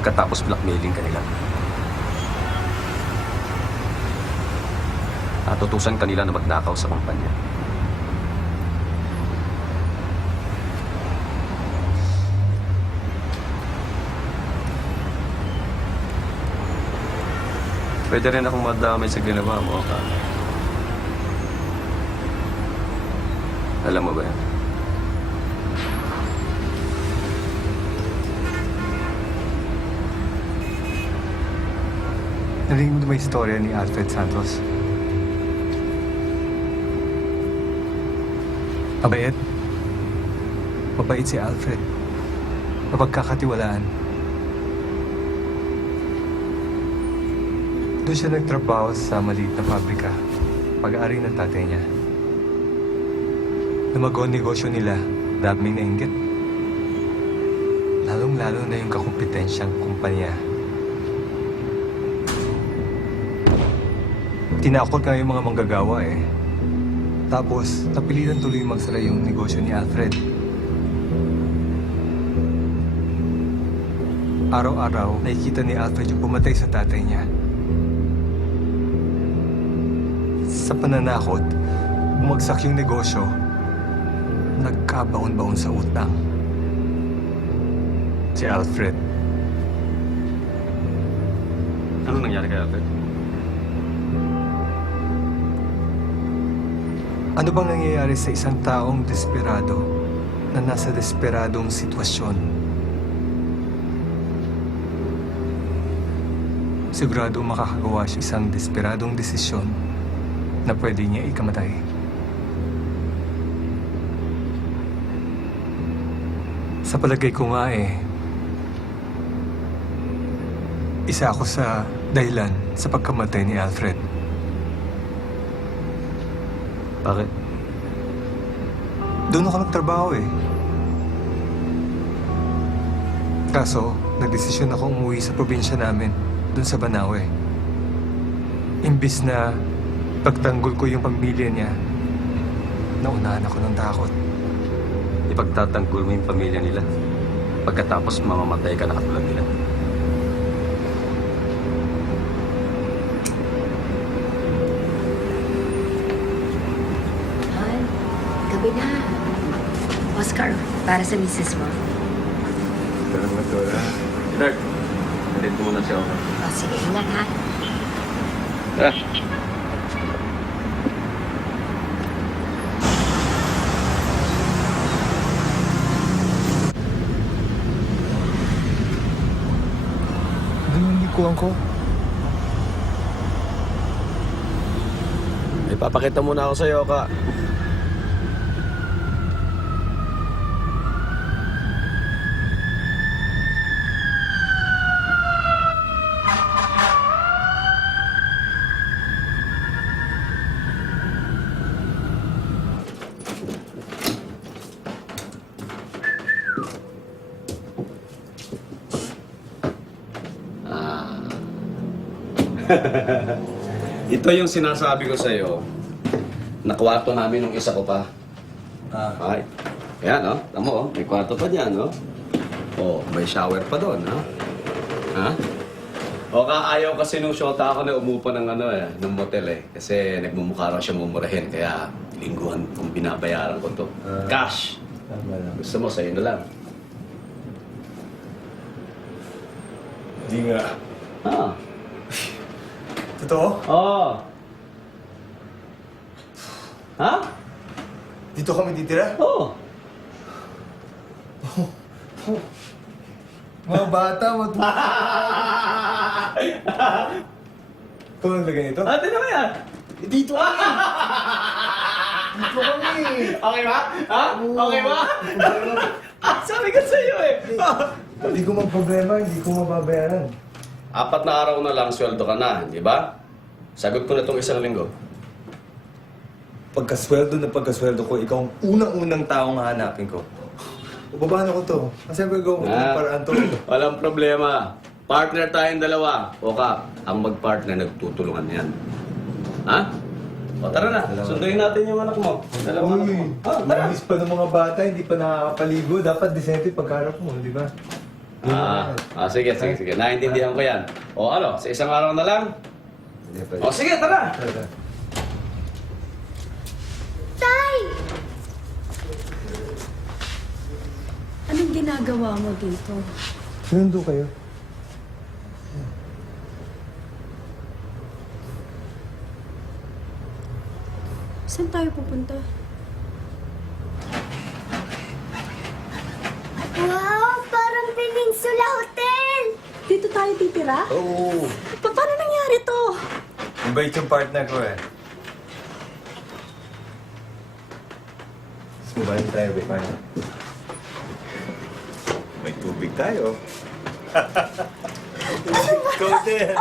Katapos blackmailing ka nila. At utusan kanila na magnakaw sa kumpanya. Pwede rin akong madamay sa ginawa mo, ka. Alam mo ba yan? Narinig mo na ba yung istorya ni Alfred Santos? Mabait. Mabait si Alfred. Mapagkakatiwalaan. Doon siya nagtrabaho sa maliit na pabrika. Pag-aari ng tatay niya. Lumago ang negosyo nila, daming nainggit. Lalong-lalo na yung kakumpetensyang kumpanya. Tinakot nga yung mga manggagawa eh. Tapos, napilitan tuloy magsara yung negosyo ni Alfred. Araw-araw, nakikita ni Alfred yung pumatay sa tatay niya. Sa pananakot, bumagsak yung negosyo. Nagkabaon-baon sa utang. Si Alfred. Ano nangyari kay Alfred? Ano bang nangyayari sa isang taong desperado na nasa desperadong sitwasyon? Sigurado makakagawa siya isang desperadong desisyon na pwede niya ikamatay. Sa palagay ko nga isa ako sa dahilan sa pagkamatay ni Alfred. Bakit? Doon ako nagtrabaho Kaso, nagdesisyon ako umuwi sa probinsya namin, doon sa Banawe. Imbis na pagtanggol ko yung pamilya niya, naunahan ako ng takot. Ipagtatanggol mo yung pamilya nila. Pagkatapos mamamatay ka na katulad nila. Gabi na. Oscar, para sa misis mo. Salamat, Dora. Clark, nandito mo na siya ako. O, sige, ingat ha. Ah. Doon yung likuhan ko. Ipapakita muna ako sa'yo, ka. Ito yung sinasabi ko sa'yo. Nakwarto namin nung isa ko pa. Ay. Ayan, no? Tamo, may kwarto pa dyan, no? Oh, may shower pa doon, no? Ha? O ayaw kasi nung shota ako na umupo ng ng motel Kasi nagmumukha raw siya mumurahin, kaya lingguhan kung binabayaran ko to. Cash! Gusto mo, sa'yo na lang. Hindi nga. Totoo? Oo. Ha? Dito kami titira? Oo. Mga bata, Ikaw naglagay nito? Ate na ba yan? Dito kami! Dito kami! Okay ba? Ha? Okay ba? Sabi ko sa iyo eh. Hindi ko magproblema, hindi ko mababayaran. 4 na araw na lang, sweldo ka na, di ba? Sagot ko na itong 1 linggo. Pagkasweldo ko, ikaw ang unang-unang taong hahanapin ko. Ubabahan ako to. Kasi gagawin ko ng paraan to. Walang problema. Partner tayong dalawa. O ka, ang mag-partner nagtutulungan yan. Ha? O tara na, sunduin natin yung anak mo. Dalawang anak mo. Tara. Miss pa ng mga bata, hindi pa nakakapaligo. Dapat decente pagkarap mo, di ba? Sige. Naintindihan ko yan. O ano, sa 1 araw na lang? O sige, tara. Tay! Anong ginagawa mo dito? Sinundo kayo. Saan tayo pupunta? Wow! Parang Peninsula Hotel! Dito tayo titira? Oo. Paano nangyari to? Mabait yung partner ko eh. Sumahin tayo, partner. May tubig tayo. Ikaw din.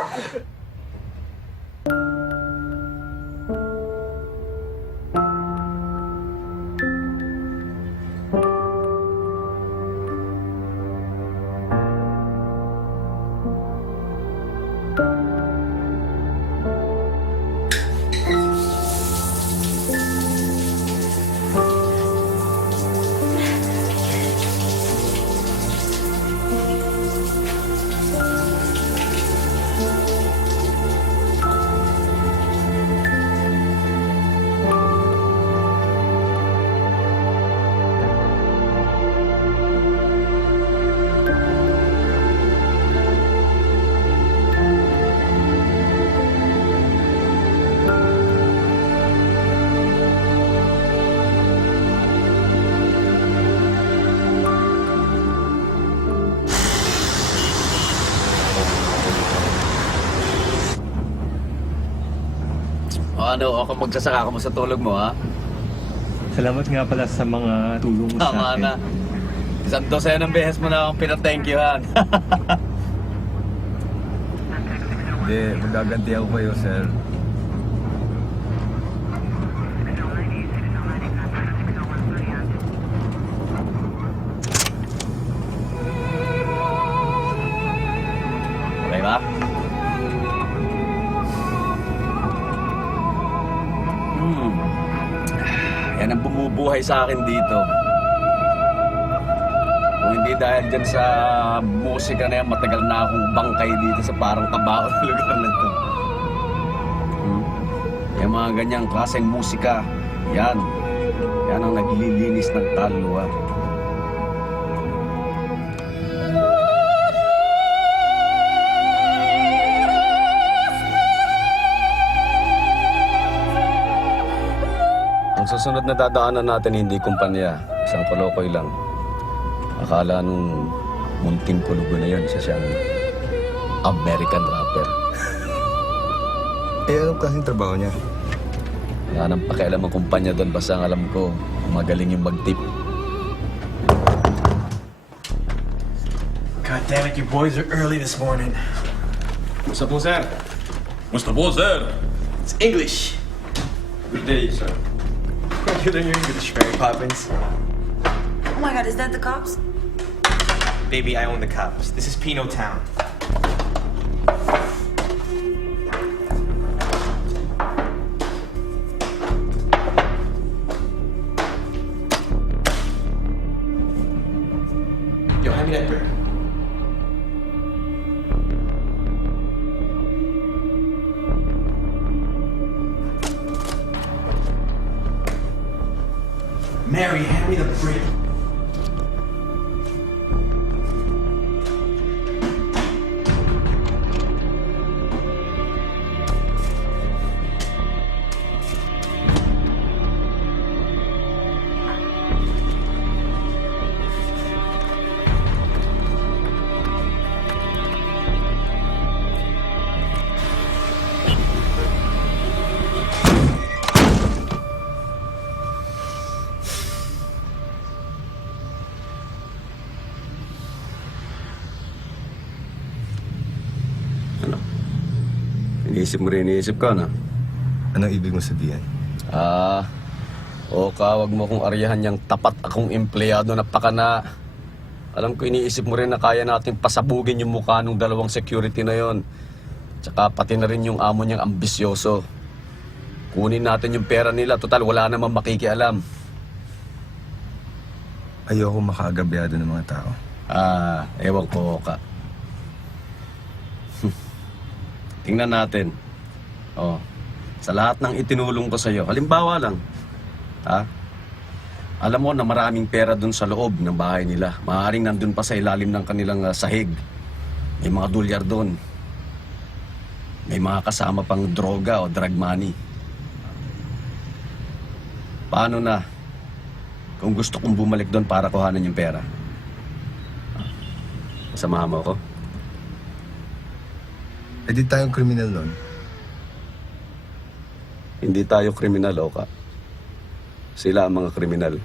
Ano, ako magsasaka ka mo sa tulog mo, ha? Salamat nga pala sa mga tulong mo sa Tama akin. na. 100 ng beses mo na akong pinatenkyuhan. Hindi, magaganti ako kayo, sir. Okay ba? Yan ang bumubuhay sa akin dito. Kung hindi dahil dyan sa musika na yan, matagal na akong bangkay dito sa parang kabao na lugar na ito. Yung mga ganyang klaseng musika, yan ang naglilinis ng kaluluwa. Ang susunod na dadaanan natin hindi kumpanya, isang kolokoy lang. Akala nung munting kulugo na yun, isa siyang American rapper. Anong klaseng trabaho niya? Wala nang pakialam ang kumpanya doon, basta ang alam ko, magaling yung mag-tip. God damn it, you boys are early this morning. Musta po, sir? Musta po, sir? It's English. Good day, sir. You learn your English, Mary Poppins. Oh my God, is that the cops? Baby, I own the cops. This is Pino Town. Yo, hand me that bird. Mary, hand me the brick. Iniisip mo rin, iniisip ka na. Anong ibig mo sabihin? Wag mo kong aryahan yung tapat akong empleyado na pakana. Alam ko iniisip mo rin na kaya natin pasabugin yung mukha ng dalawang security na yon. Tsaka pati na rin yung amo niyang ambisyoso. Kunin natin yung pera nila, total wala namang makikialam. Ayoko makaagabyado ng mga tao. Ewan ko ka. Tingnan natin. Sa lahat ng itinulong ko sa'yo, halimbawa lang, alam mo na maraming pera dun sa loob ng bahay nila. Maaaring nandun pa sa ilalim ng kanilang sahig. May mga dolyar dun. May mga kasama pang droga o drug money. Paano na kung gusto kong bumalik doon para kuhanan yung pera? Samahan mo ako? Di tayong kriminal nun. Hindi tayo kriminal, Oka. Sila ang mga kriminal.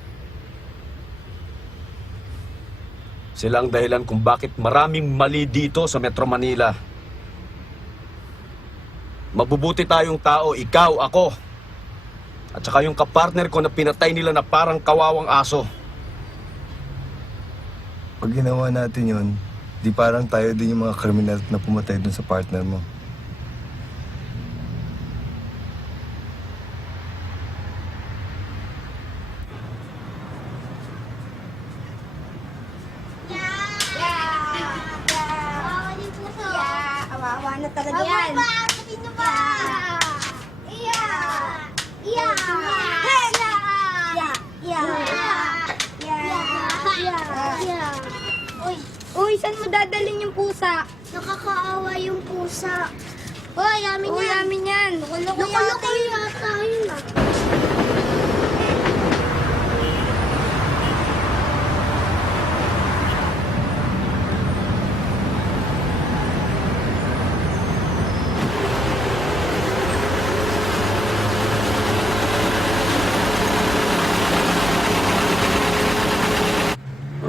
Sila ang dahilan kung bakit maraming mali dito sa Metro Manila. Mabubuti tayong tao, ikaw, ako. At saka yung kapartner ko na pinatay nila na parang kawawang aso. Pag ginawa natin yun, di parang tayo din yung mga kriminal na pumatay dun sa partner mo. Awawa na talaga yan. Sino ba? Uy, saan mo dadalhin yung pusa? Nakakaawa yung pusa. Hoy, amin yan. Amin yan. Nakuloko yata yun ah.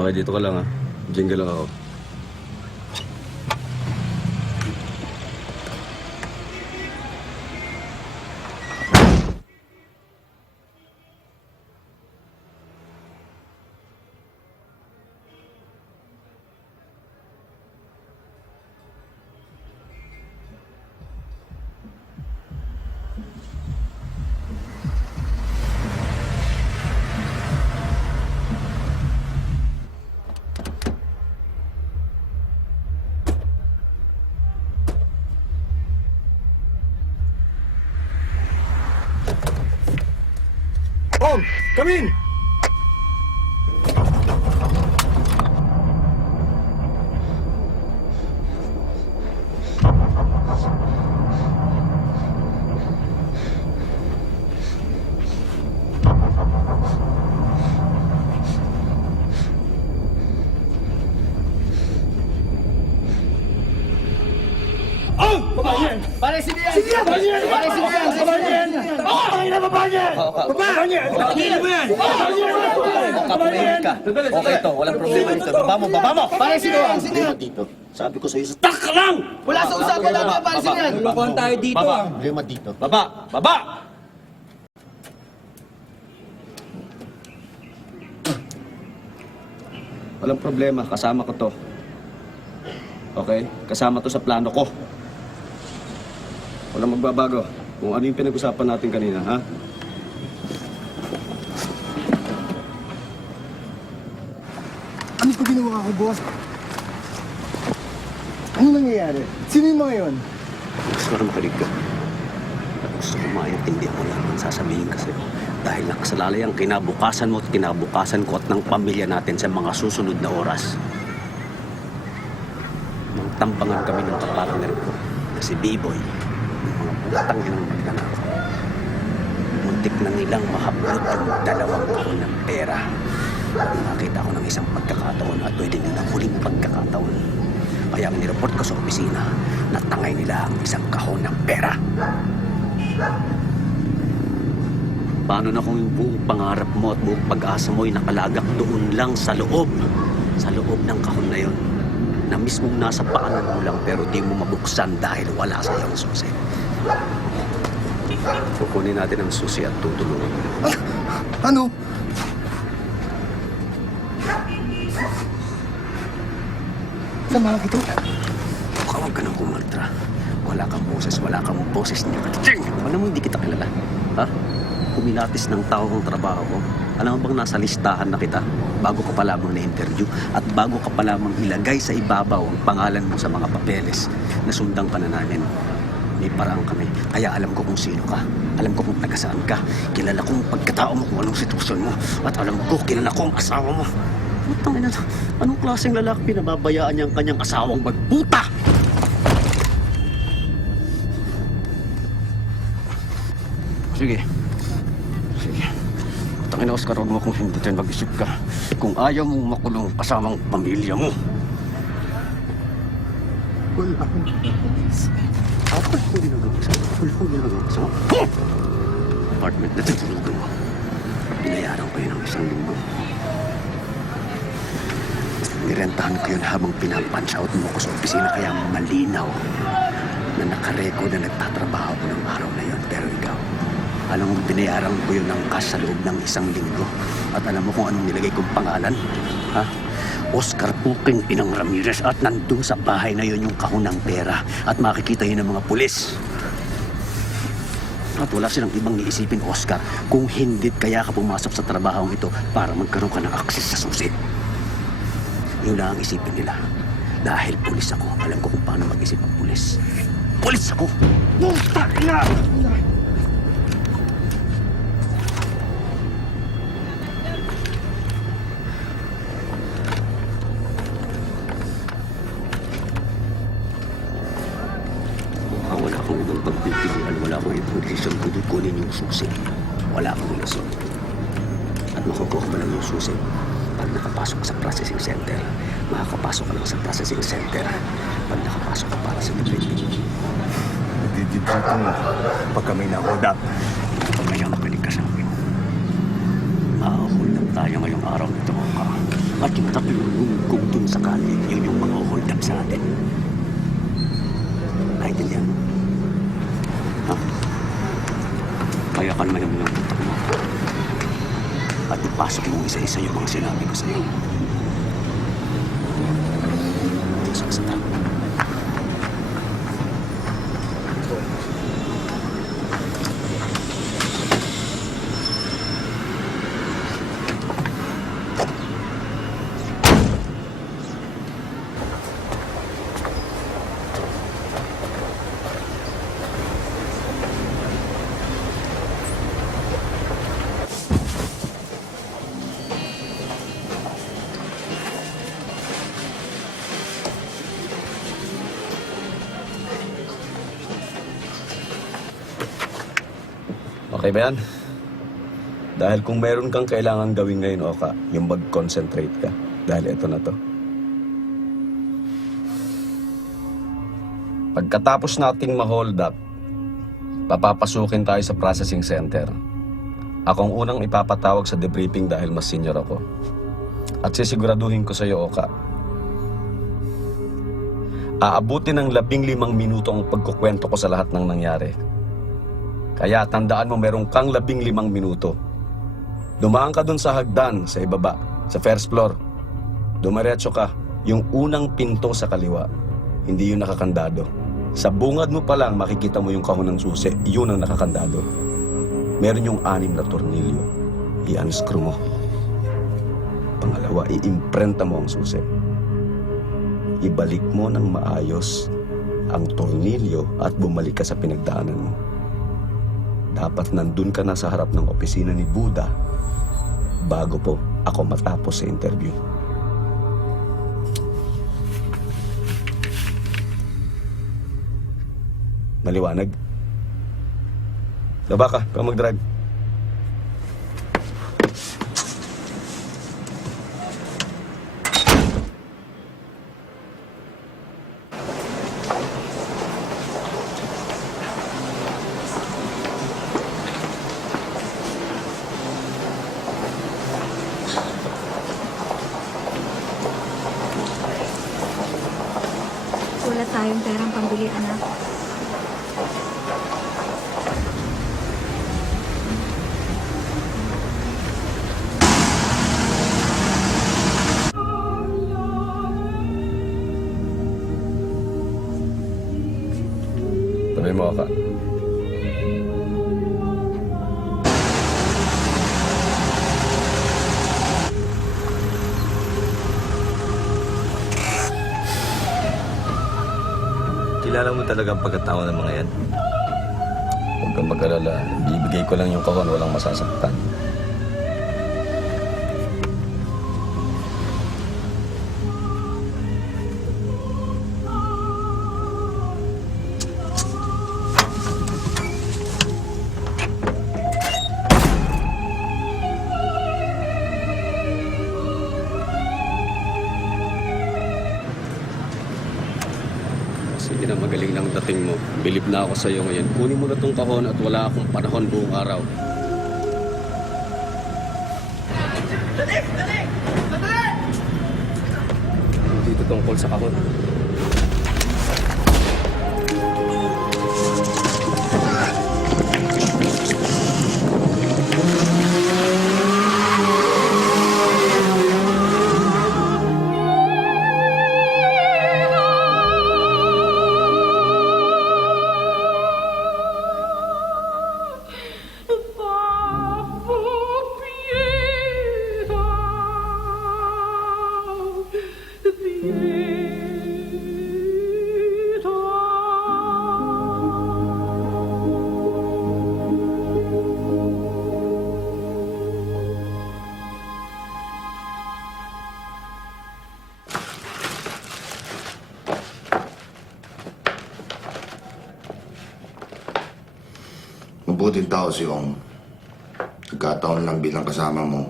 Okay, dito ka lang Jingle lang ako. Come in! Pare, sino yan? Pare, sino yan? Babae na babae niya! Babae niya! Bakit mo yan? Kapatid ka. Okay to, walang problema dito. Baba mo. Pare, sino yan? Sino yan? Dito. Sabi ko sa'yo, Tak ka lang! Wala sa usapan natin, pare, sino yan? Lulukuhan tayo dito. Problema dito. Baba! Walang problema, kasama ko to. Okay? Kasama to sa plano ko. Walang magbabago. Kung ano yung pinag-usapan natin kanina, ha? Ano pa ginawa ko, boss? Ano nangyayari? Sino yung mga yun? Gusto ko na makinig ka. At gusto ko maintindihan mo lang ang sasabihin kasi. Dahil nakasalalay ang kinabukasan mo at kinabukasan ko at ng pamilya natin sa mga susunod na oras. Nang tampangan kami ng kapartner ko na si B-Boy, ng mga putang inang magnanakaw. Muntik na nilang mahablot yung 2 kahon ng pera. Nakita ko ng isang pagkakataon at pwede din ang huling pagkakataon. Kaya ang nireport ko sa opisina na tangay nila ang 1 kahon ng pera. Paano na kung yung buong pangarap mo at buong pag-asa mo ay nakalagak doon lang sa loob ng kahon na yon, na mismong nasa paanan mo lang pero di mo mabuksan dahil wala sa iyong susi. Kukunin natin ang susi at tutulungan mo. Ano? Sama ito. Huwag ka nang kumaltra. Wala kang boses niya. Alam mo, hindi kita kilala. Ha? Kuminatis ng tao ang trabaho ko. Alam mo bang nasa listahan na kita bago ka pa lamang na-interview at bago ka pa lamang ilagay sa ibabaw ang pangalan mo sa mga papeles na sundan ka na namin. May paraan kami. Kaya alam ko kung sino ka. Alam ko kung taga saan ka. Kilala kong pagkatao mo kung anong sitwasyon mo. At alam ko, kilala ko ang asawa mo. Anong klaseng lalaki pinababayaan niya ang kanyang asawang magputa? Sige. Tangina, Oscar, huwag mo kung hindi tayo mag-isip ka. Kung ayaw mong makulong kasamang pamilya mo. Wala akong ginagawa sa'yo. Apartment na tutulugan mo. Binayaran ko yun ng 1 linggo. Nirentahan ko yun habang pinapunch-out mo ko sa opisina, kaya malinaw na nakarecord na nagtatrabaho ko ng araw na yun. Pero ikaw, alam mo, binayaran ko yun ng cash sa loob ng 1 linggo. At alam mo kung anong nilagay kong pangalan? Ha? Oscar Puking Pinang Ramirez, at nandun sa bahay na yun yung kahon ng pera at makikita yun ng mga pulis. At wala silang ibang iisipin, Oscar, kung hindi kaya ka pumasok sa trabahong ito para magkaroon ka ng access sa susi. Yun lang ang isipin nila. Dahil pulis ako, alam ko kung paano mag-isip ang pulis. Pulis ako! Puta na! Wala akong ibang pagpipilian, wala akong ibang desisyon kundi kunin yung susi. Wala akong lasong. At makukuha mo lang yung susi pag nakapasok ka sa processing center. Makakapasok ka lang sa processing center pag nakapasok ka para sa debriefing. Dito mo pag kami na-hold up. Pag may magaling ka sa akin, ma-hold up tayo ngayong araw nito ka. At yung tatlong kung dun sa kali, yun yung mga hold up sa atin. Naintindihan mo? Ha? Kaya kalmayan mo yung utak mo. At ipasok mo isa-isa yung mga sinabi ko sa'yo. Saksata. Okay ba yan? Dahil kung meron kang kailangan gawin ngayon, Oka, yung mag-concentrate ka. Dahil ito na to. Pagkatapos nating ma-hold up, papapasukin tayo sa processing center. Akong unang ipapatawag sa debriefing dahil mas senior ako. At sisiguraduhin ko sa iyo, Oka, aabutin ng 15 minuto ang pagkukwento ko sa lahat ng nangyari. Kaya tandaan mo, meron kang 15 minuto. Dumaan ka dun sa hagdan, sa ibaba, sa first floor. Dumiretso ka, yung unang pinto sa kaliwa. Hindi yun nakakandado. Sa bungad mo pa lang, makikita mo yung kahon ng susi. Yun ang nakakandado. Meron yung 6 na tornilyo. I-unscrew mo. Pangalawa, i-imprenta mo ang susi. Ibalik mo ng maayos ang tornilyo at bumalik ka sa pinagdaanan mo. Dapat nandun ka na sa harap ng opisina ni Buddha bago po ako matapos sa interview. Maliwanag? Baba ka, ikaw mag-drive. Wala tayong perang pambili, anak. Tabi mo ka. Kilala mo talaga ang pagkatao ng mga yan? Huwag kang mag-alala. Ibigay ko lang yung kahon, walang masasaktan. Sige na, magaling lang dating mo. Bilib na ako sa iyo ngayon. Kunin mo na tong kahon at wala akong panahon buong araw. Dito tungkol sa kahon. Mabuting tao si Ong. Nagkataon lang bilang kasama mo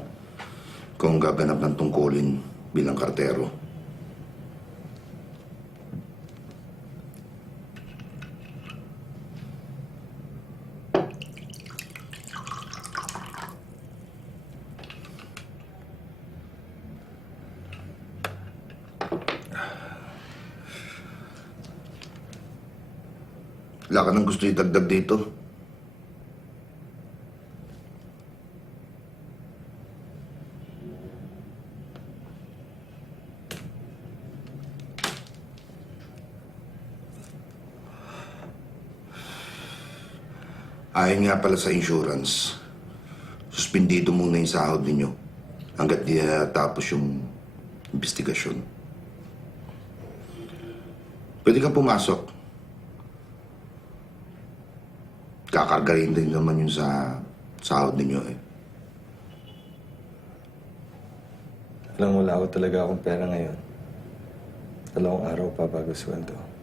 kung gaganap ng tungkulin bilang kartero. Wala ka nang gusto idagdag dito? Ayon nga pala sa insurance, suspendido muna yung sahod ninyo hanggat di natapos yung investigasyon. Pwede kang pumasok. Kakargarin din naman yun sa sahod ninyo eh. Alam mo, wala ako talaga akong pera ngayon. 2 araw pa bago sweldo.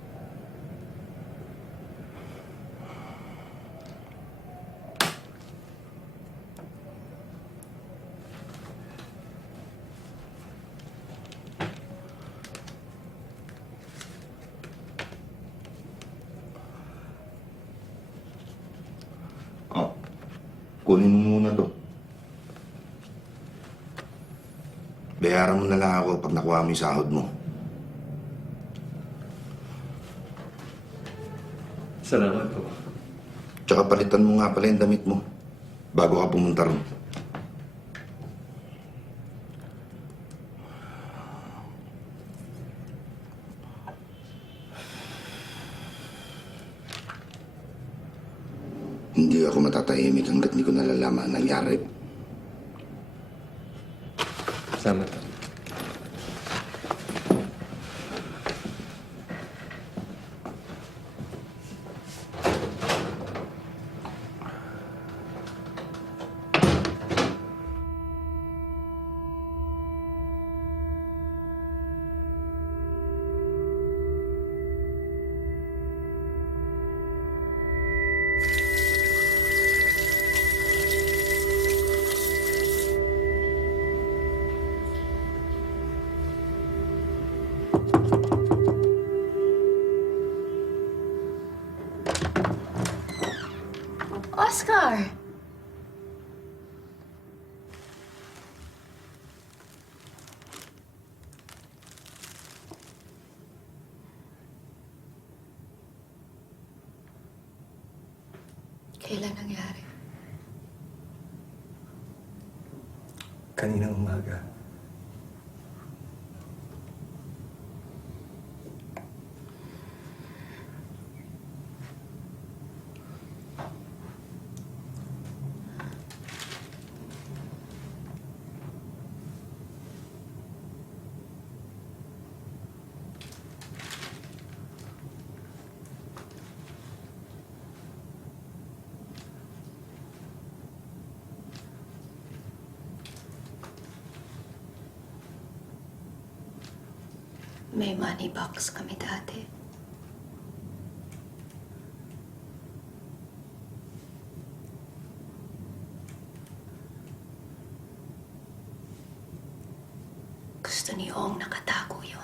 Kunin mo muna to. Bayaran mo na lang ako pag nakuha mo yung sahod mo. Salamat po. Tsaka palitan mo nga pala yung damit mo bago ka pumunta ron. Hindi ako matatahimik hanggat hindi ko nalalaman ang nangyari. Salamat. Oscar! Kailan nangyari? Kaninang umaga. May money box kami dati. Gusto ni Ong nakatago yun.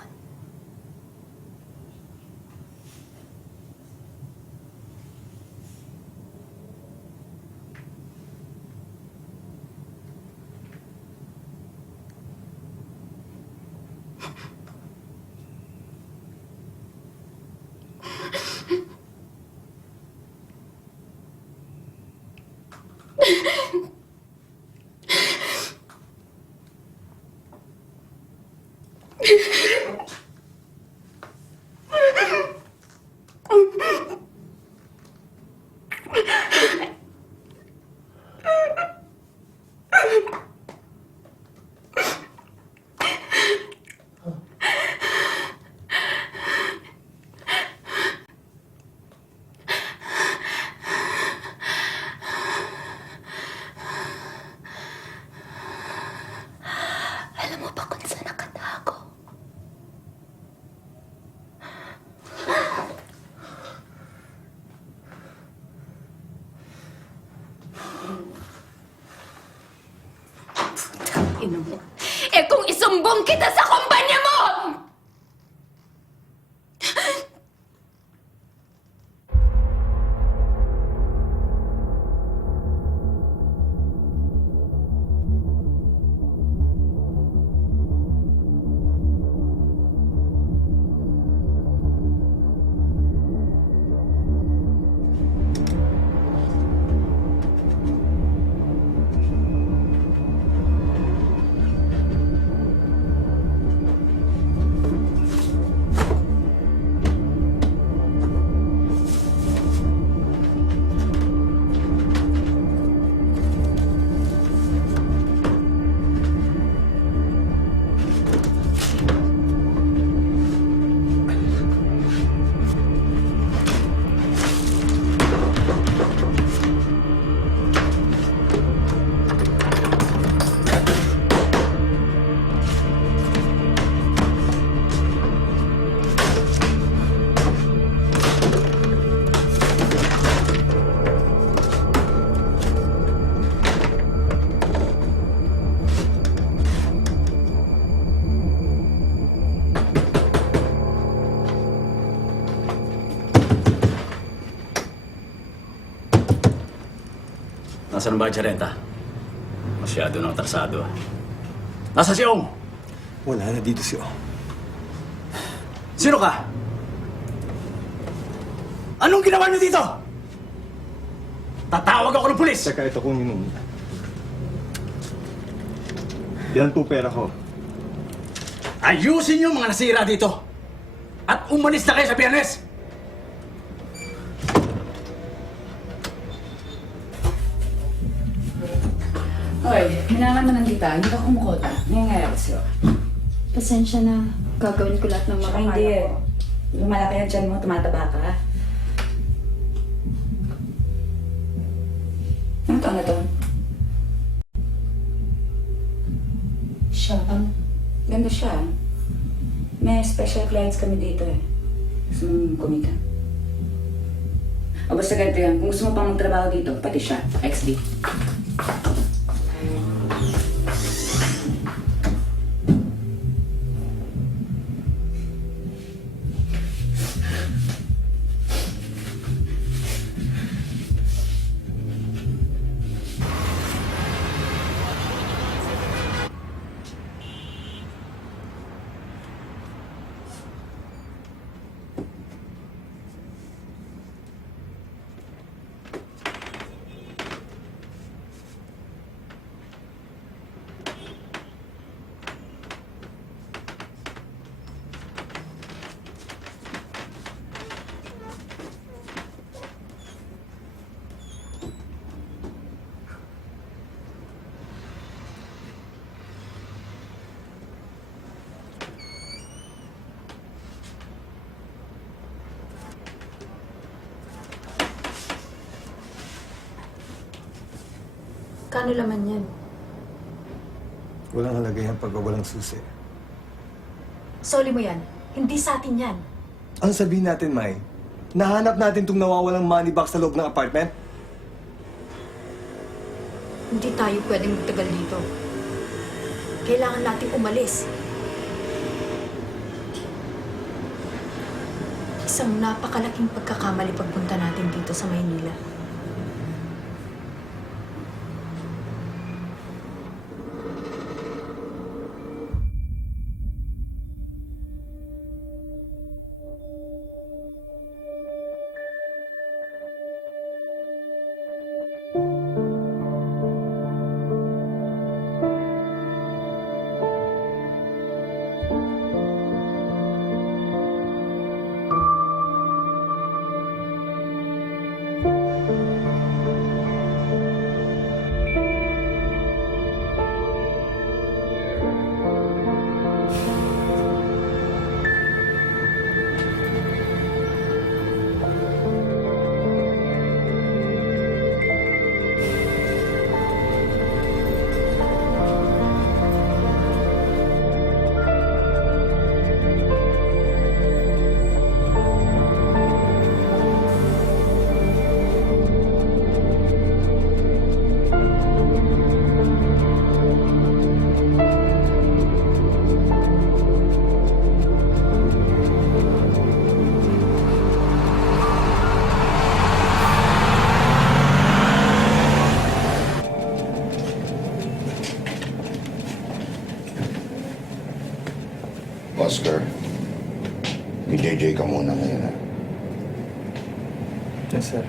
Alam mo ba kung saan nakatago? Ino mo. Eh kung isumbong kita sa kumpanya mo! Nasaan ba ang Jarenta? Masyado nang atrasado. Nasa si Ong? Wala na dito si Ong. Sino ka? Anong ginawa niyo dito? Tatawag ako ng pulis! Teka, ito kunin mo. Yan po pera ko. Ayusin niyo mga nasira dito! At umalis na kayo sa Biyernes! Hoy, hinangan mo nandito. Hindi ka kumukota. Nangyayari ako sa'yo. Pasensya na. Gagawin ko lahat ng Ay, makakaya hindi. ko. Lumalaki ang tiyan mo, tumataba ka. Ano taon na to? Siya. Ganda siya. May special clients kami dito eh. Gusto mong kumita. O basta ganito yan. Kung gusto mo pang magtrabaho dito, pati siya. XD. Kano laman yan? Walang halaga yan pag walang susi. Soli mo yan. Hindi sa atin yan. Ang sabihin natin, Mai, nahanap natin itong nawawalang money box sa loob ng apartment? Hindi tayo pwedeng magtagal dito. Kailangan nating umalis. Isang napakalaking pagkakamali pagpunta natin dito sa Maynila. Oscar, i-JJ ka muna ngayon, ha? Yes, sir.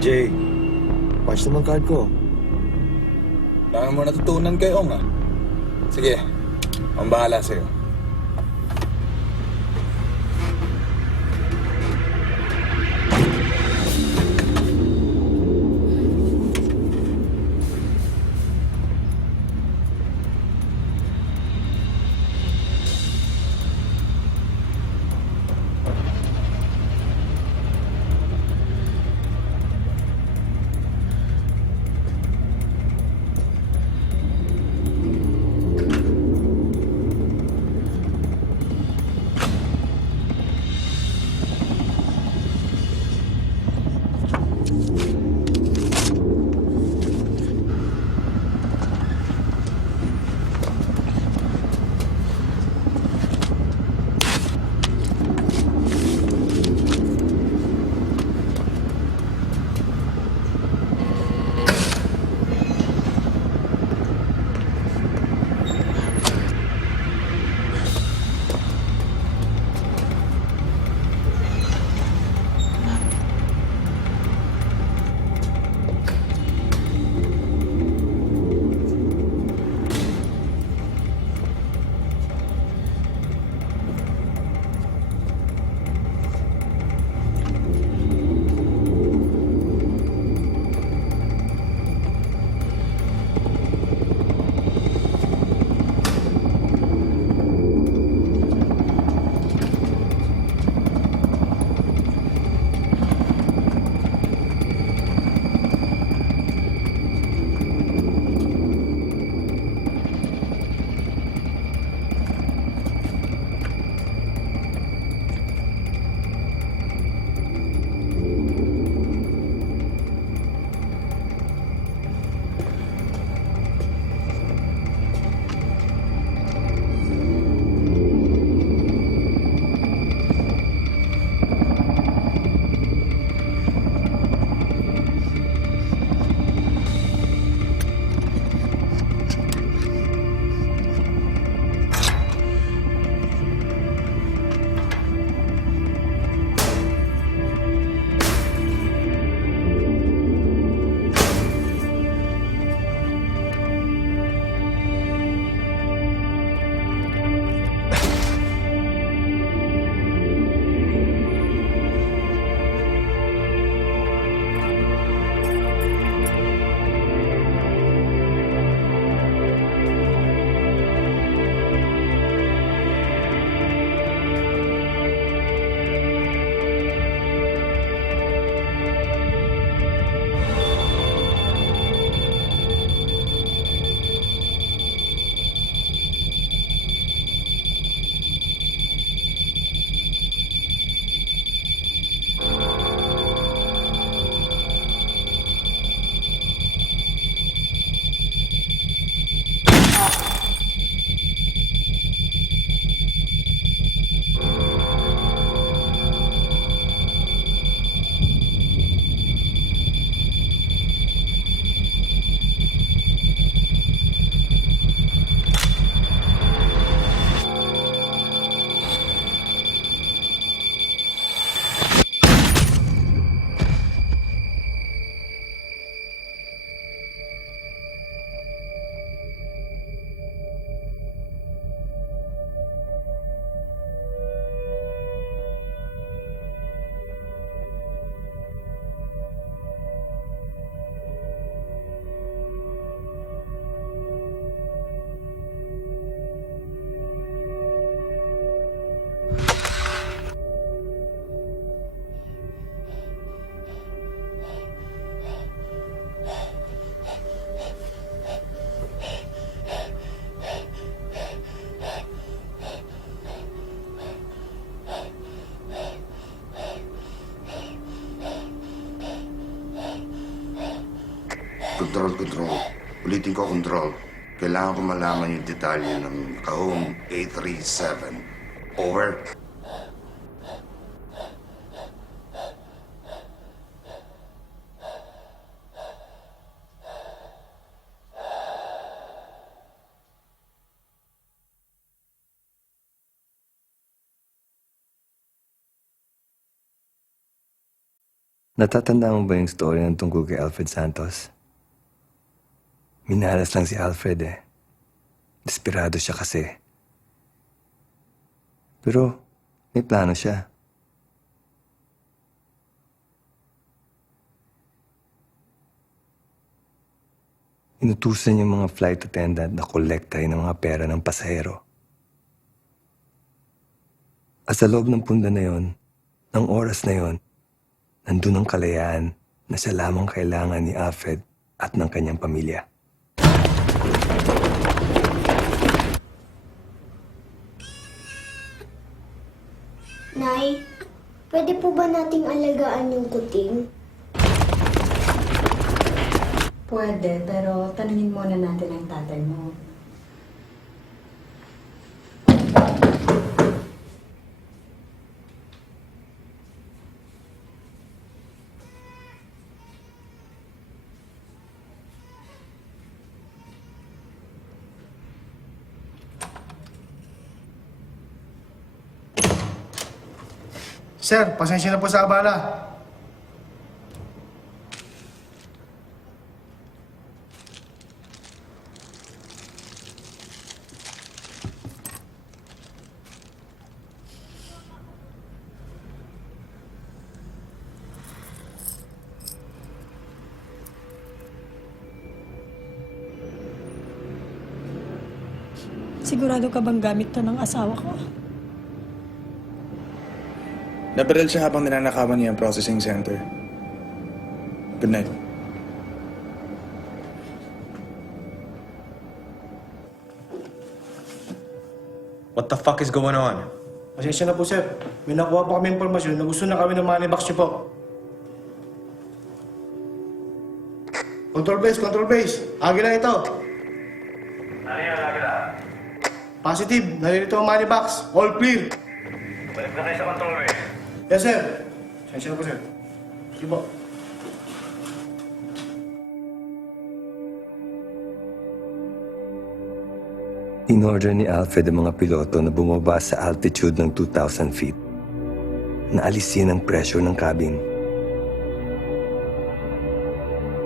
Jay, watch naman card ko. Dami mo natutunan kay Ong, ah. Sige, ang bahala sa'yo. Control. Ulitin ko, control. Kailangan ko malaman yung detalye ng kahong 837. Over. Natatanda mo ba yung story ng tungkol kay Alfred Santos? Minalas lang si Alfred eh. Desperado siya kasi. Pero may plano siya. Inutusan yung mga flight attendant na kolektahin ng mga pera ng pasahero. At sa loob ng punda na yon, ng oras na yon, nandun ang kalayaan na siya lamang kailangan ni Alfred at ng kanyang pamilya. Nay, pwede po ba nating alagaan yung kuting? Pwede, pero tanungin muna natin ang tatay mo. Sir, pasensya na po sa abala. Sigurado ka bang gamit to ng asawa ko? Nabaril siya habang ninanakawan niya ang processing center. Good night. What the fuck is going on? Pasensya na po, sir. May nakuha po kami impormasyon na gusto na kami ng money box niyo po. Control base. Agila ito. Ano yan, Agila? Positive. Naririto ang money box. All clear. Balik na kayo sa control base. Yes, sir. Pasensya na po, sir. Sige po. In-order ni Alfred ang mga piloto na bumaba sa altitude ng 2,000 feet. Naalisin ang pressure ng cabin.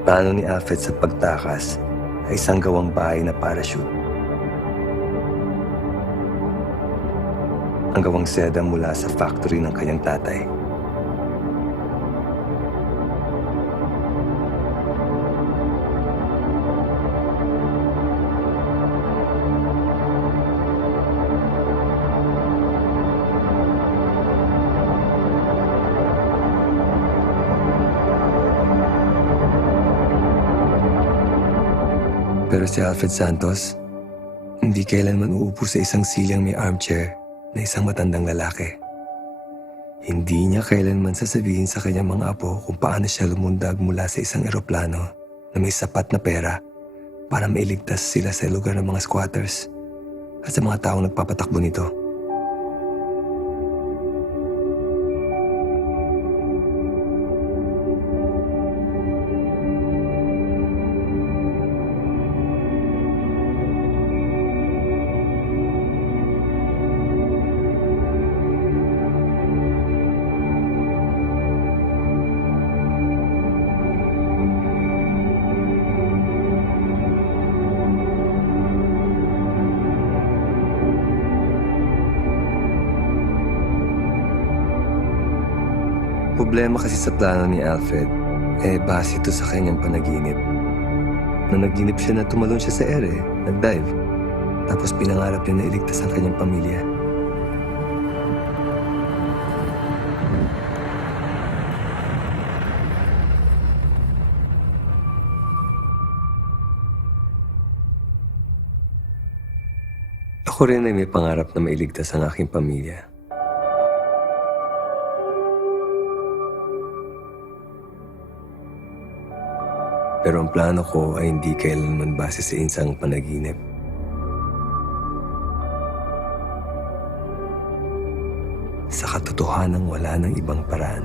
Plano ni Alfred sa pagtakas ay isang gawang bahay na parachute. Ang gawang seda mula sa factory ng kanyang tatay. Pero si Alfred Santos, hindi kailanman uupo sa isang silyang may armchair na isang matandang lalaki. Hindi niya kailanman sasabihin sa kanyang mga apo kung paano siya lumundag mula sa isang eroplano na may sapat na pera para mailigtas sila sa lugar ng mga squatters at sa mga taong nagpapatakbo nito. Problema kasi sa plano ni Alfred, base ito sa kanyang panaginip. Nang naginip siya na tumalon siya sa ere, nag-dive. Tapos pinangarap niya na iligtas ang kanyang pamilya. Ako rin ay may pangarap na mailigtas ang aking pamilya. Pero ang plano ko ay hindi kailanman base sa isang panaginip. Sa katotohanang wala ng ibang paraan.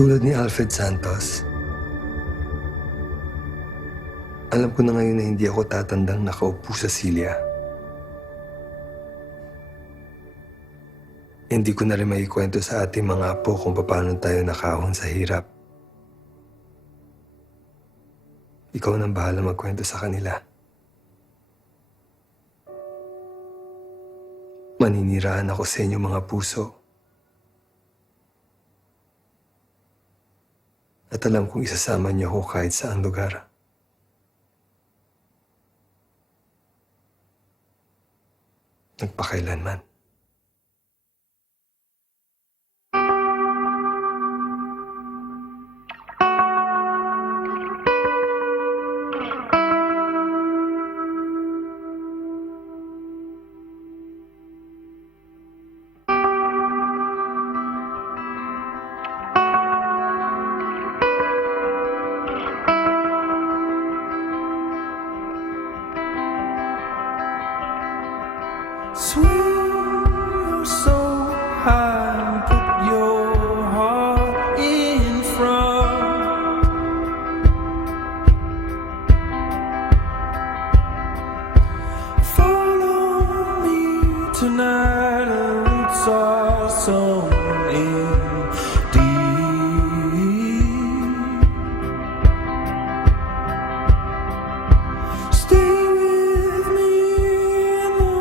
Tulad ni Alfred Santos, alam ko na ngayon na hindi ako tatandang nakaupo sa silya. Hindi ko na rin maikwento sa ating mga apo kung paano tayo nakahon sa hirap. Ikaw nang bahala magkwento sa kanila. Maninirahan ako sa inyong mga puso. At alam kong isasama niyo ako kahit saang lugar. Nagpakailanman. Swing your soul high and put your heart in front. Follow me tonight, our roots are sown in deep. Stay with me in the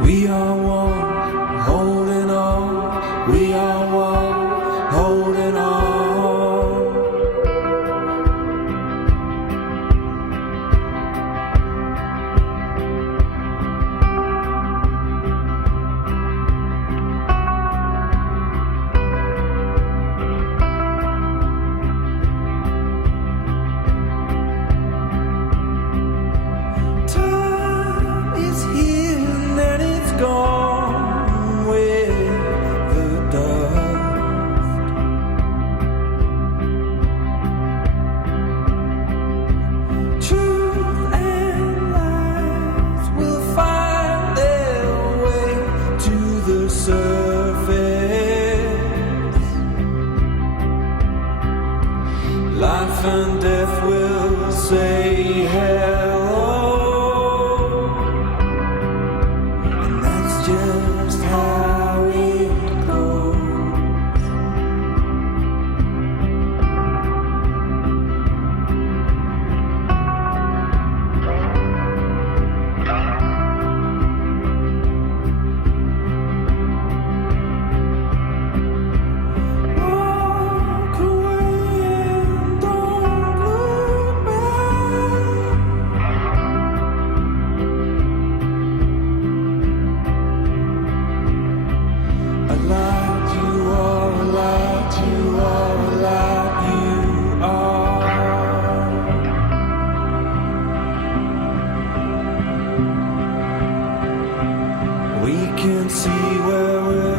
we are one, holding on. We are one, holding on. Time is here and then it's gone with the dust. Truth and lies will find their way to the surface. Life and death will say hello. Just how it goes. Walk away and don't look back. I like you all, I like you all, I like you are. We can see where we're